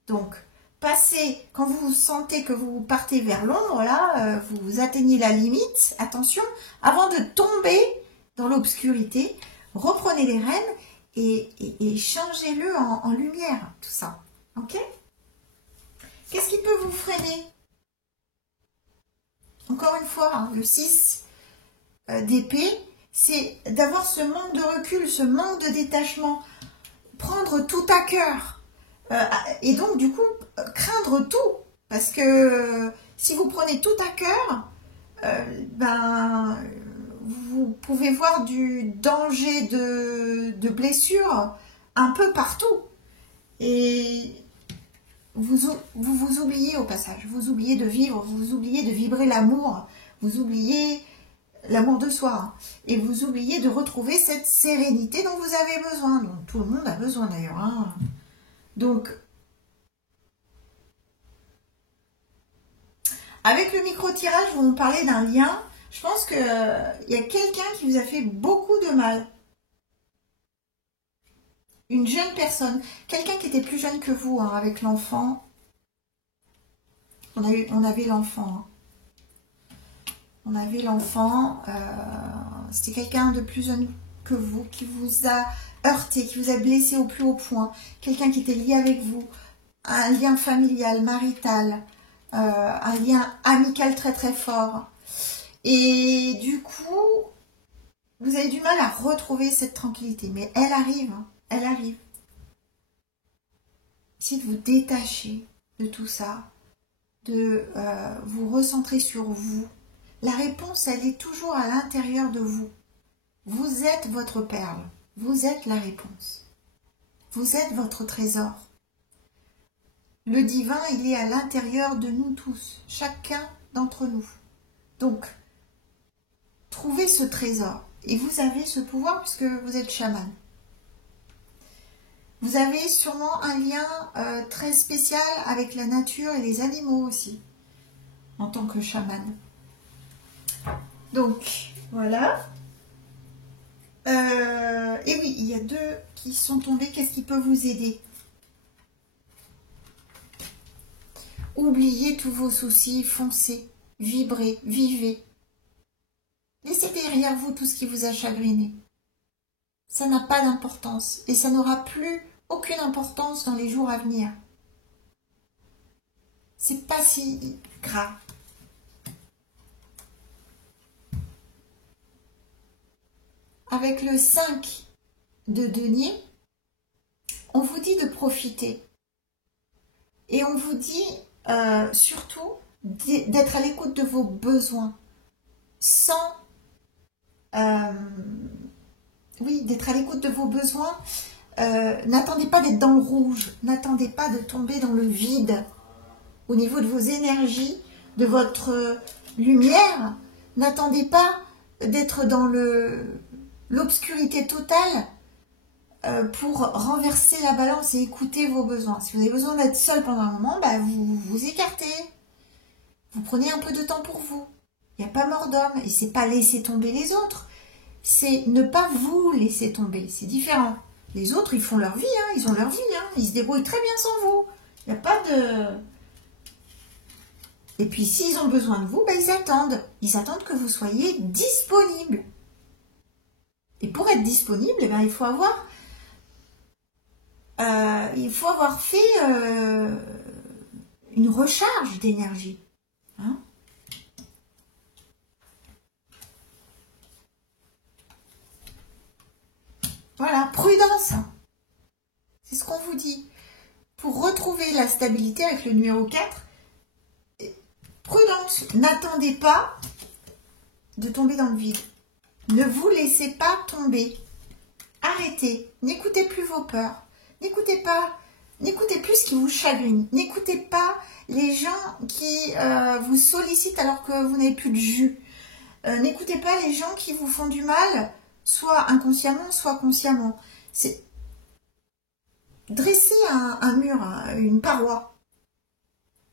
Donc, passez, quand vous sentez que vous partez vers l'ombre, là, vous atteignez la limite, attention, avant de tomber dans l'obscurité, reprenez les rênes et changez-le en lumière, tout ça. Ok ? Qu'est-ce qui peut vous freiner? Encore une fois, hein, le 6 d'épée, c'est d'avoir ce manque de recul, ce manque de détachement, prendre tout à cœur. Et donc, du coup, craindre tout. Parce que si vous prenez tout à cœur, ben, vous pouvez voir du danger de blessure un peu partout. Et vous vous oubliez au passage, vous oubliez de vivre, vous oubliez de vibrer l'amour, vous oubliez l'amour de soi, hein, et vous oubliez de retrouver cette sérénité dont vous avez besoin, dont tout le monde a besoin d'ailleurs. Hein. Donc, avec le micro-tirage, vous me parlez d'un lien, je pense qu'il y a quelqu'un qui vous a fait beaucoup de mal. Une jeune personne, quelqu'un qui était plus jeune que vous, hein, avec l'enfant. On avait l'enfant. Hein. On avait l'enfant. C'était quelqu'un de plus jeune que vous, qui vous a heurté, qui vous a blessé au plus haut point. Quelqu'un qui était lié avec vous. Un lien familial, marital. Un lien amical très très fort. Et du coup, vous avez du mal à retrouver cette tranquillité. Mais elle arrive. Hein. Elle arrive. Essayez de vous détacher de tout ça, de vous recentrer sur vous. La réponse, elle est toujours à l'intérieur de vous. Vous êtes votre perle. Vous êtes la réponse. Vous êtes votre trésor. Le divin, il est à l'intérieur de nous tous, chacun d'entre nous. Donc, trouvez ce trésor. Et vous avez ce pouvoir puisque vous êtes chaman. Vous avez sûrement un lien très spécial avec la nature et les animaux aussi, en tant que chaman. Donc, voilà. Et oui, il y a 2 qui sont tombés. Qu'est-ce qui peut vous aider? Oubliez tous vos soucis, foncez, vibrez, vivez. Laissez derrière vous tout ce qui vous a chagriné. Ça n'a pas d'importance et ça n'aura plus aucune importance dans les jours à venir. C'est pas si grave. Avec le 5 de denier, on vous dit de profiter. Et on vous dit surtout d'être à l'écoute de vos besoins. Sans... oui, d'être à l'écoute de vos besoins. N'attendez pas d'être dans le rouge. N'attendez pas de tomber dans le vide. Au niveau de vos énergies, de votre lumière, n'attendez pas d'être dans l'obscurité totale pour renverser la balance et écouter vos besoins. Si vous avez besoin d'être seul pendant un moment, bah vous vous écartez. Vous prenez un peu de temps pour vous. Il n'y a pas mort d'homme. Et c'est pas laisser tomber les autres. C'est ne pas vous laisser tomber. C'est différent. Les autres, ils font leur vie. Hein, ils ont leur vie. Hein, ils se débrouillent très bien sans vous. Il n'y a pas de... Et puis, s'ils ont besoin de vous, bah, ils attendent. Ils attendent que vous soyez disponible. Et pour être disponible, eh ben, il faut avoir fait une recharge d'énergie. Hein? Voilà, prudence. C'est ce qu'on vous dit. Pour retrouver la stabilité avec le numéro 4, prudence. N'attendez pas de tomber dans le vide. Ne vous laissez pas tomber. Arrêtez. N'écoutez plus vos peurs. N'écoutez plus ce qui vous chagrine. N'écoutez pas les gens qui vous sollicitent alors que vous n'avez plus de jus. N'écoutez pas les gens qui vous font du mal, soit inconsciemment, soit consciemment. C'est dresser un mur, une paroi,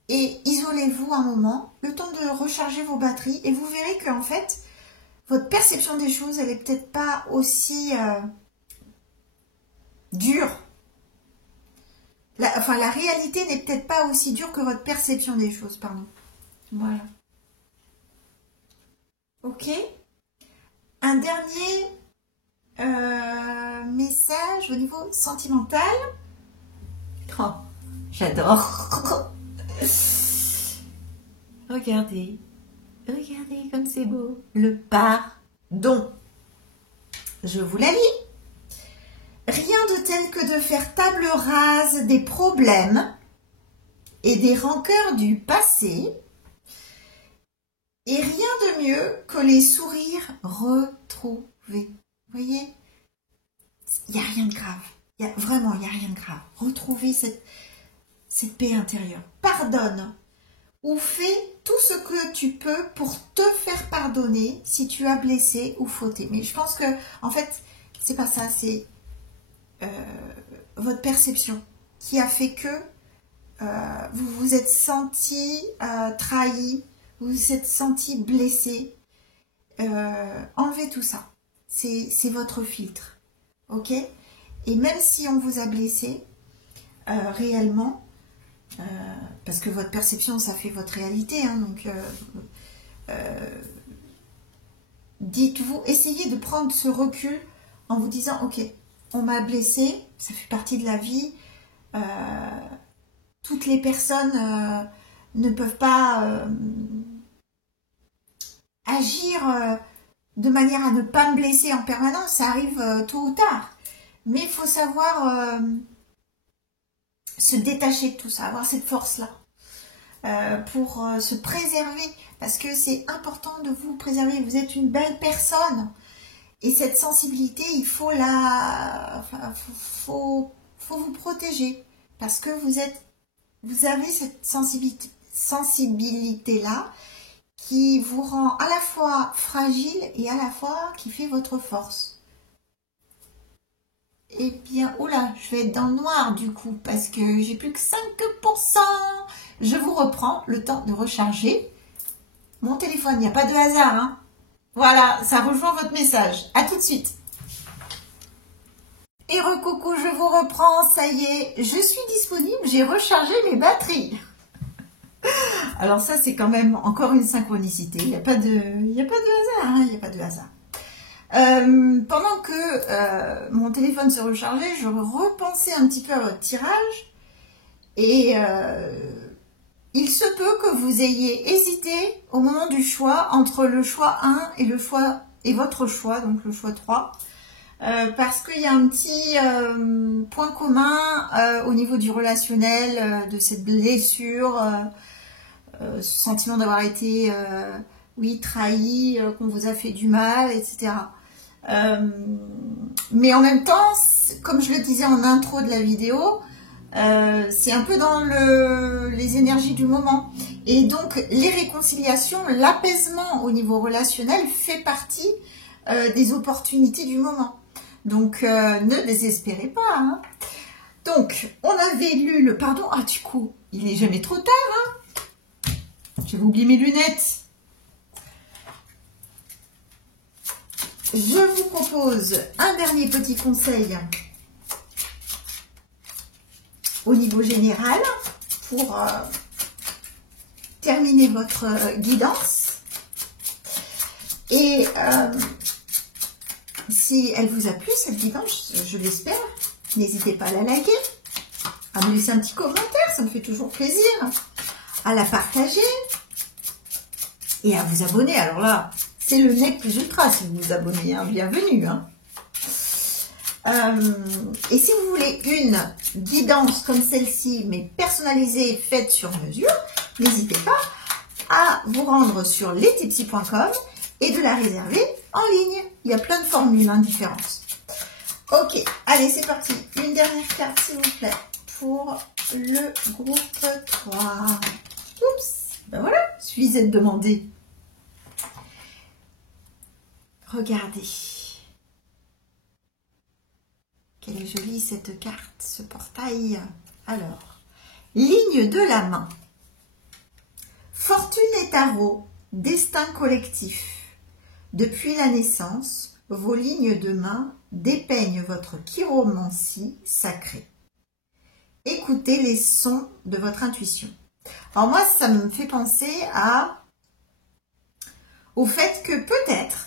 et isolez-vous un moment, le temps de recharger vos batteries, et vous verrez qu'en fait, votre perception des choses, elle est peut-être pas aussi dure. La réalité n'est peut-être pas aussi dure que votre perception des choses, pardon. Voilà. Ok. Un dernier message au niveau sentimental. Oh, j'adore. Regardez. Regardez comme c'est beau. Le pardon. Je vous la lis. Rien de tel que de faire table rase des problèmes et des rancœurs du passé. Et rien de mieux que les sourires retrouvés. Vous voyez? Il n'y a rien de grave. Vraiment, il n'y a rien de grave. Retrouvez cette paix intérieure. Pardonne. Ou fais tout ce que tu peux pour te faire pardonner si tu as blessé ou fauté. Mais je pense que, en fait, c'est pas ça. C'est votre perception qui a fait que vous vous êtes senti trahi, vous vous êtes senti blessé. Enlevez tout ça. C'est votre filtre. Ok? Et même si on vous a blessé, réellement, parce que votre perception, ça fait votre réalité, hein, donc dites-vous, essayez de prendre ce recul en vous disant, ok, on m'a blessé, ça fait partie de la vie, toutes les personnes ne peuvent pas agir de manière à ne pas me blesser en permanence, ça arrive tôt ou tard. Mais il faut savoir se détacher de tout ça, avoir cette force-là pour se préserver. Parce que c'est important de vous préserver. Vous êtes une belle personne. Et cette sensibilité, il faut faut vous protéger. Parce que vous avez cette sensibilité-là qui vous rend à la fois fragile et à la fois qui fait votre force. Eh bien, oula, je vais être dans le noir du coup, parce que j'ai plus que 5%. Je vous reprends le temps de recharger mon téléphone. Il n'y a pas de hasard, hein. Voilà, ça rejoint votre message. À tout de suite. Et recoucou, je vous reprends, ça y est, je suis disponible, j'ai rechargé mes batteries. Alors ça, c'est quand même encore une synchronicité. Il n'y a pas de hasard, hein, il n'y a pas de hasard. Pendant que mon téléphone se rechargeait, je repensais un petit peu à votre tirage et il se peut que vous ayez hésité au moment du choix entre le choix 1 et votre choix, donc le choix 3, parce qu'il y a un petit point commun au niveau du relationnel, de cette blessure, ce sentiment d'avoir été oui, trahi, qu'on vous a fait du mal, etc. Mais en même temps, comme je le disais en intro de la vidéo, c'est un peu dans les énergies du moment. Et donc, les réconciliations, l'apaisement au niveau relationnel fait partie des opportunités du moment. Donc, ne désespérez pas. Hein. Donc, on avait lu le pardon. Ah, du coup, il n'est jamais trop tard. Hein. J'avais oublié mes lunettes. Je vous propose un dernier petit conseil au niveau général pour terminer votre guidance. Et Si elle vous a plu, cette guidance, je l'espère, n'hésitez pas à la liker, à me laisser un petit commentaire, ça me fait toujours plaisir, à la partager et à vous abonner. Alors là, c'est le nec plus ultra si vous vous abonnez, hein, bienvenue. Hein. Et si vous voulez une guidance comme celle-ci, mais personnalisée, faite sur mesure, n'hésitez pas à vous rendre sur lestipsy.com et de la réserver en ligne. Il y a plein de formules différentes. Ok, allez, c'est parti. Une dernière carte, s'il vous plaît, pour le groupe 3. Oups, ben voilà, suffisait de demander. Regardez. Quelle est jolie cette carte, ce portail. Alors, ligne de la main. Fortune et tarot, destin collectif. Depuis la naissance, vos lignes de main dépeignent votre chiromancie sacrée. Écoutez les sons de votre intuition. Alors moi, ça me fait penser au fait que peut-être,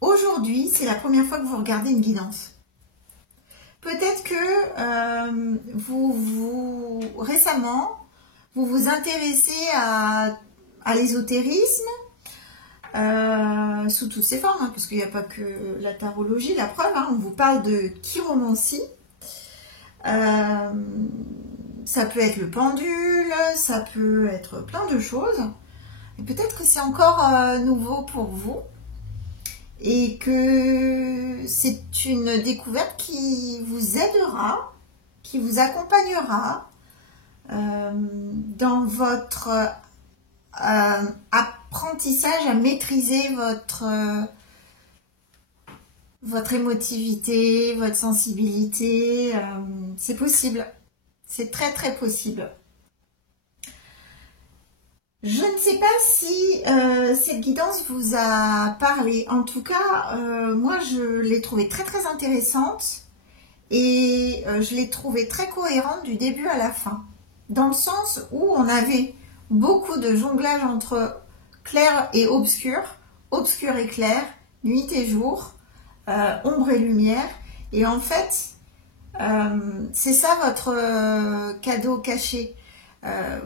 aujourd'hui, c'est la première fois que vous regardez une guidance. Peut-être que récemment, vous vous intéressez à l'ésotérisme, sous toutes ses formes, hein, parce qu'il n'y a pas que la tarologie, la preuve, hein, on vous parle de chiromancie. Ça peut être le pendule, ça peut être plein de choses. Et peut-être que c'est encore nouveau pour vous et que c'est une découverte qui vous aidera, qui vous accompagnera dans votre apprentissage à maîtriser votre émotivité, votre sensibilité. C'est possible, c'est très très possible. Je ne sais pas si cette guidance vous a parlé. En tout cas, moi je l'ai trouvée très très intéressante et je l'ai trouvée très cohérente du début à la fin. Dans le sens où on avait beaucoup de jonglage entre clair et obscur, obscur et clair, nuit et jour, ombre et lumière. Et en fait, c'est ça votre cadeau caché.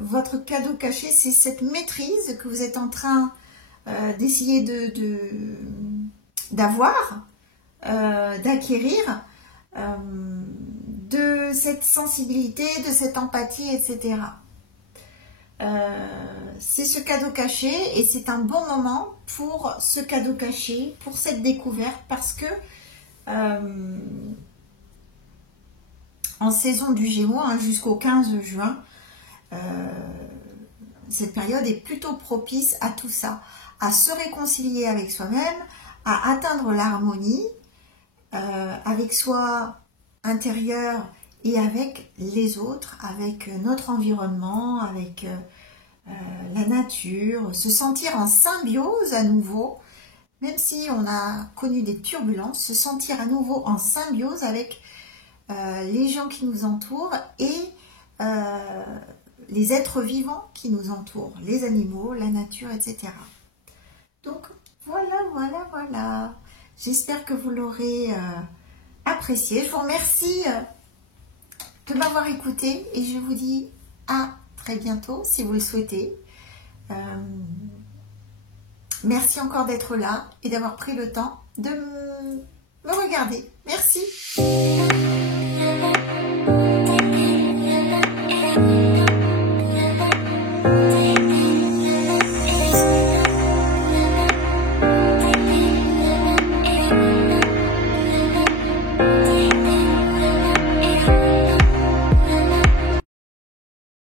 Votre cadeau caché, c'est cette maîtrise que vous êtes en train d'essayer d'avoir, d'acquérir, de cette sensibilité, de cette empathie, etc. C'est ce cadeau caché et c'est un bon moment pour ce cadeau caché, pour cette découverte, parce que en saison du Gémeaux, hein, jusqu'au 15 juin, cette période est plutôt propice à tout ça, à se réconcilier avec soi-même, à atteindre l'harmonie avec soi intérieur et avec les autres, avec notre environnement, avec la nature, se sentir en symbiose à nouveau, même si on a connu des turbulences, se sentir à nouveau en symbiose avec les gens qui nous entourent et les êtres vivants qui nous entourent, les animaux, la nature, etc. Donc voilà. J'espère que vous l'aurez apprécié. Je vous remercie de m'avoir écouté et je vous dis à très bientôt si vous le souhaitez. Merci encore d'être là et d'avoir pris le temps de me regarder. Merci.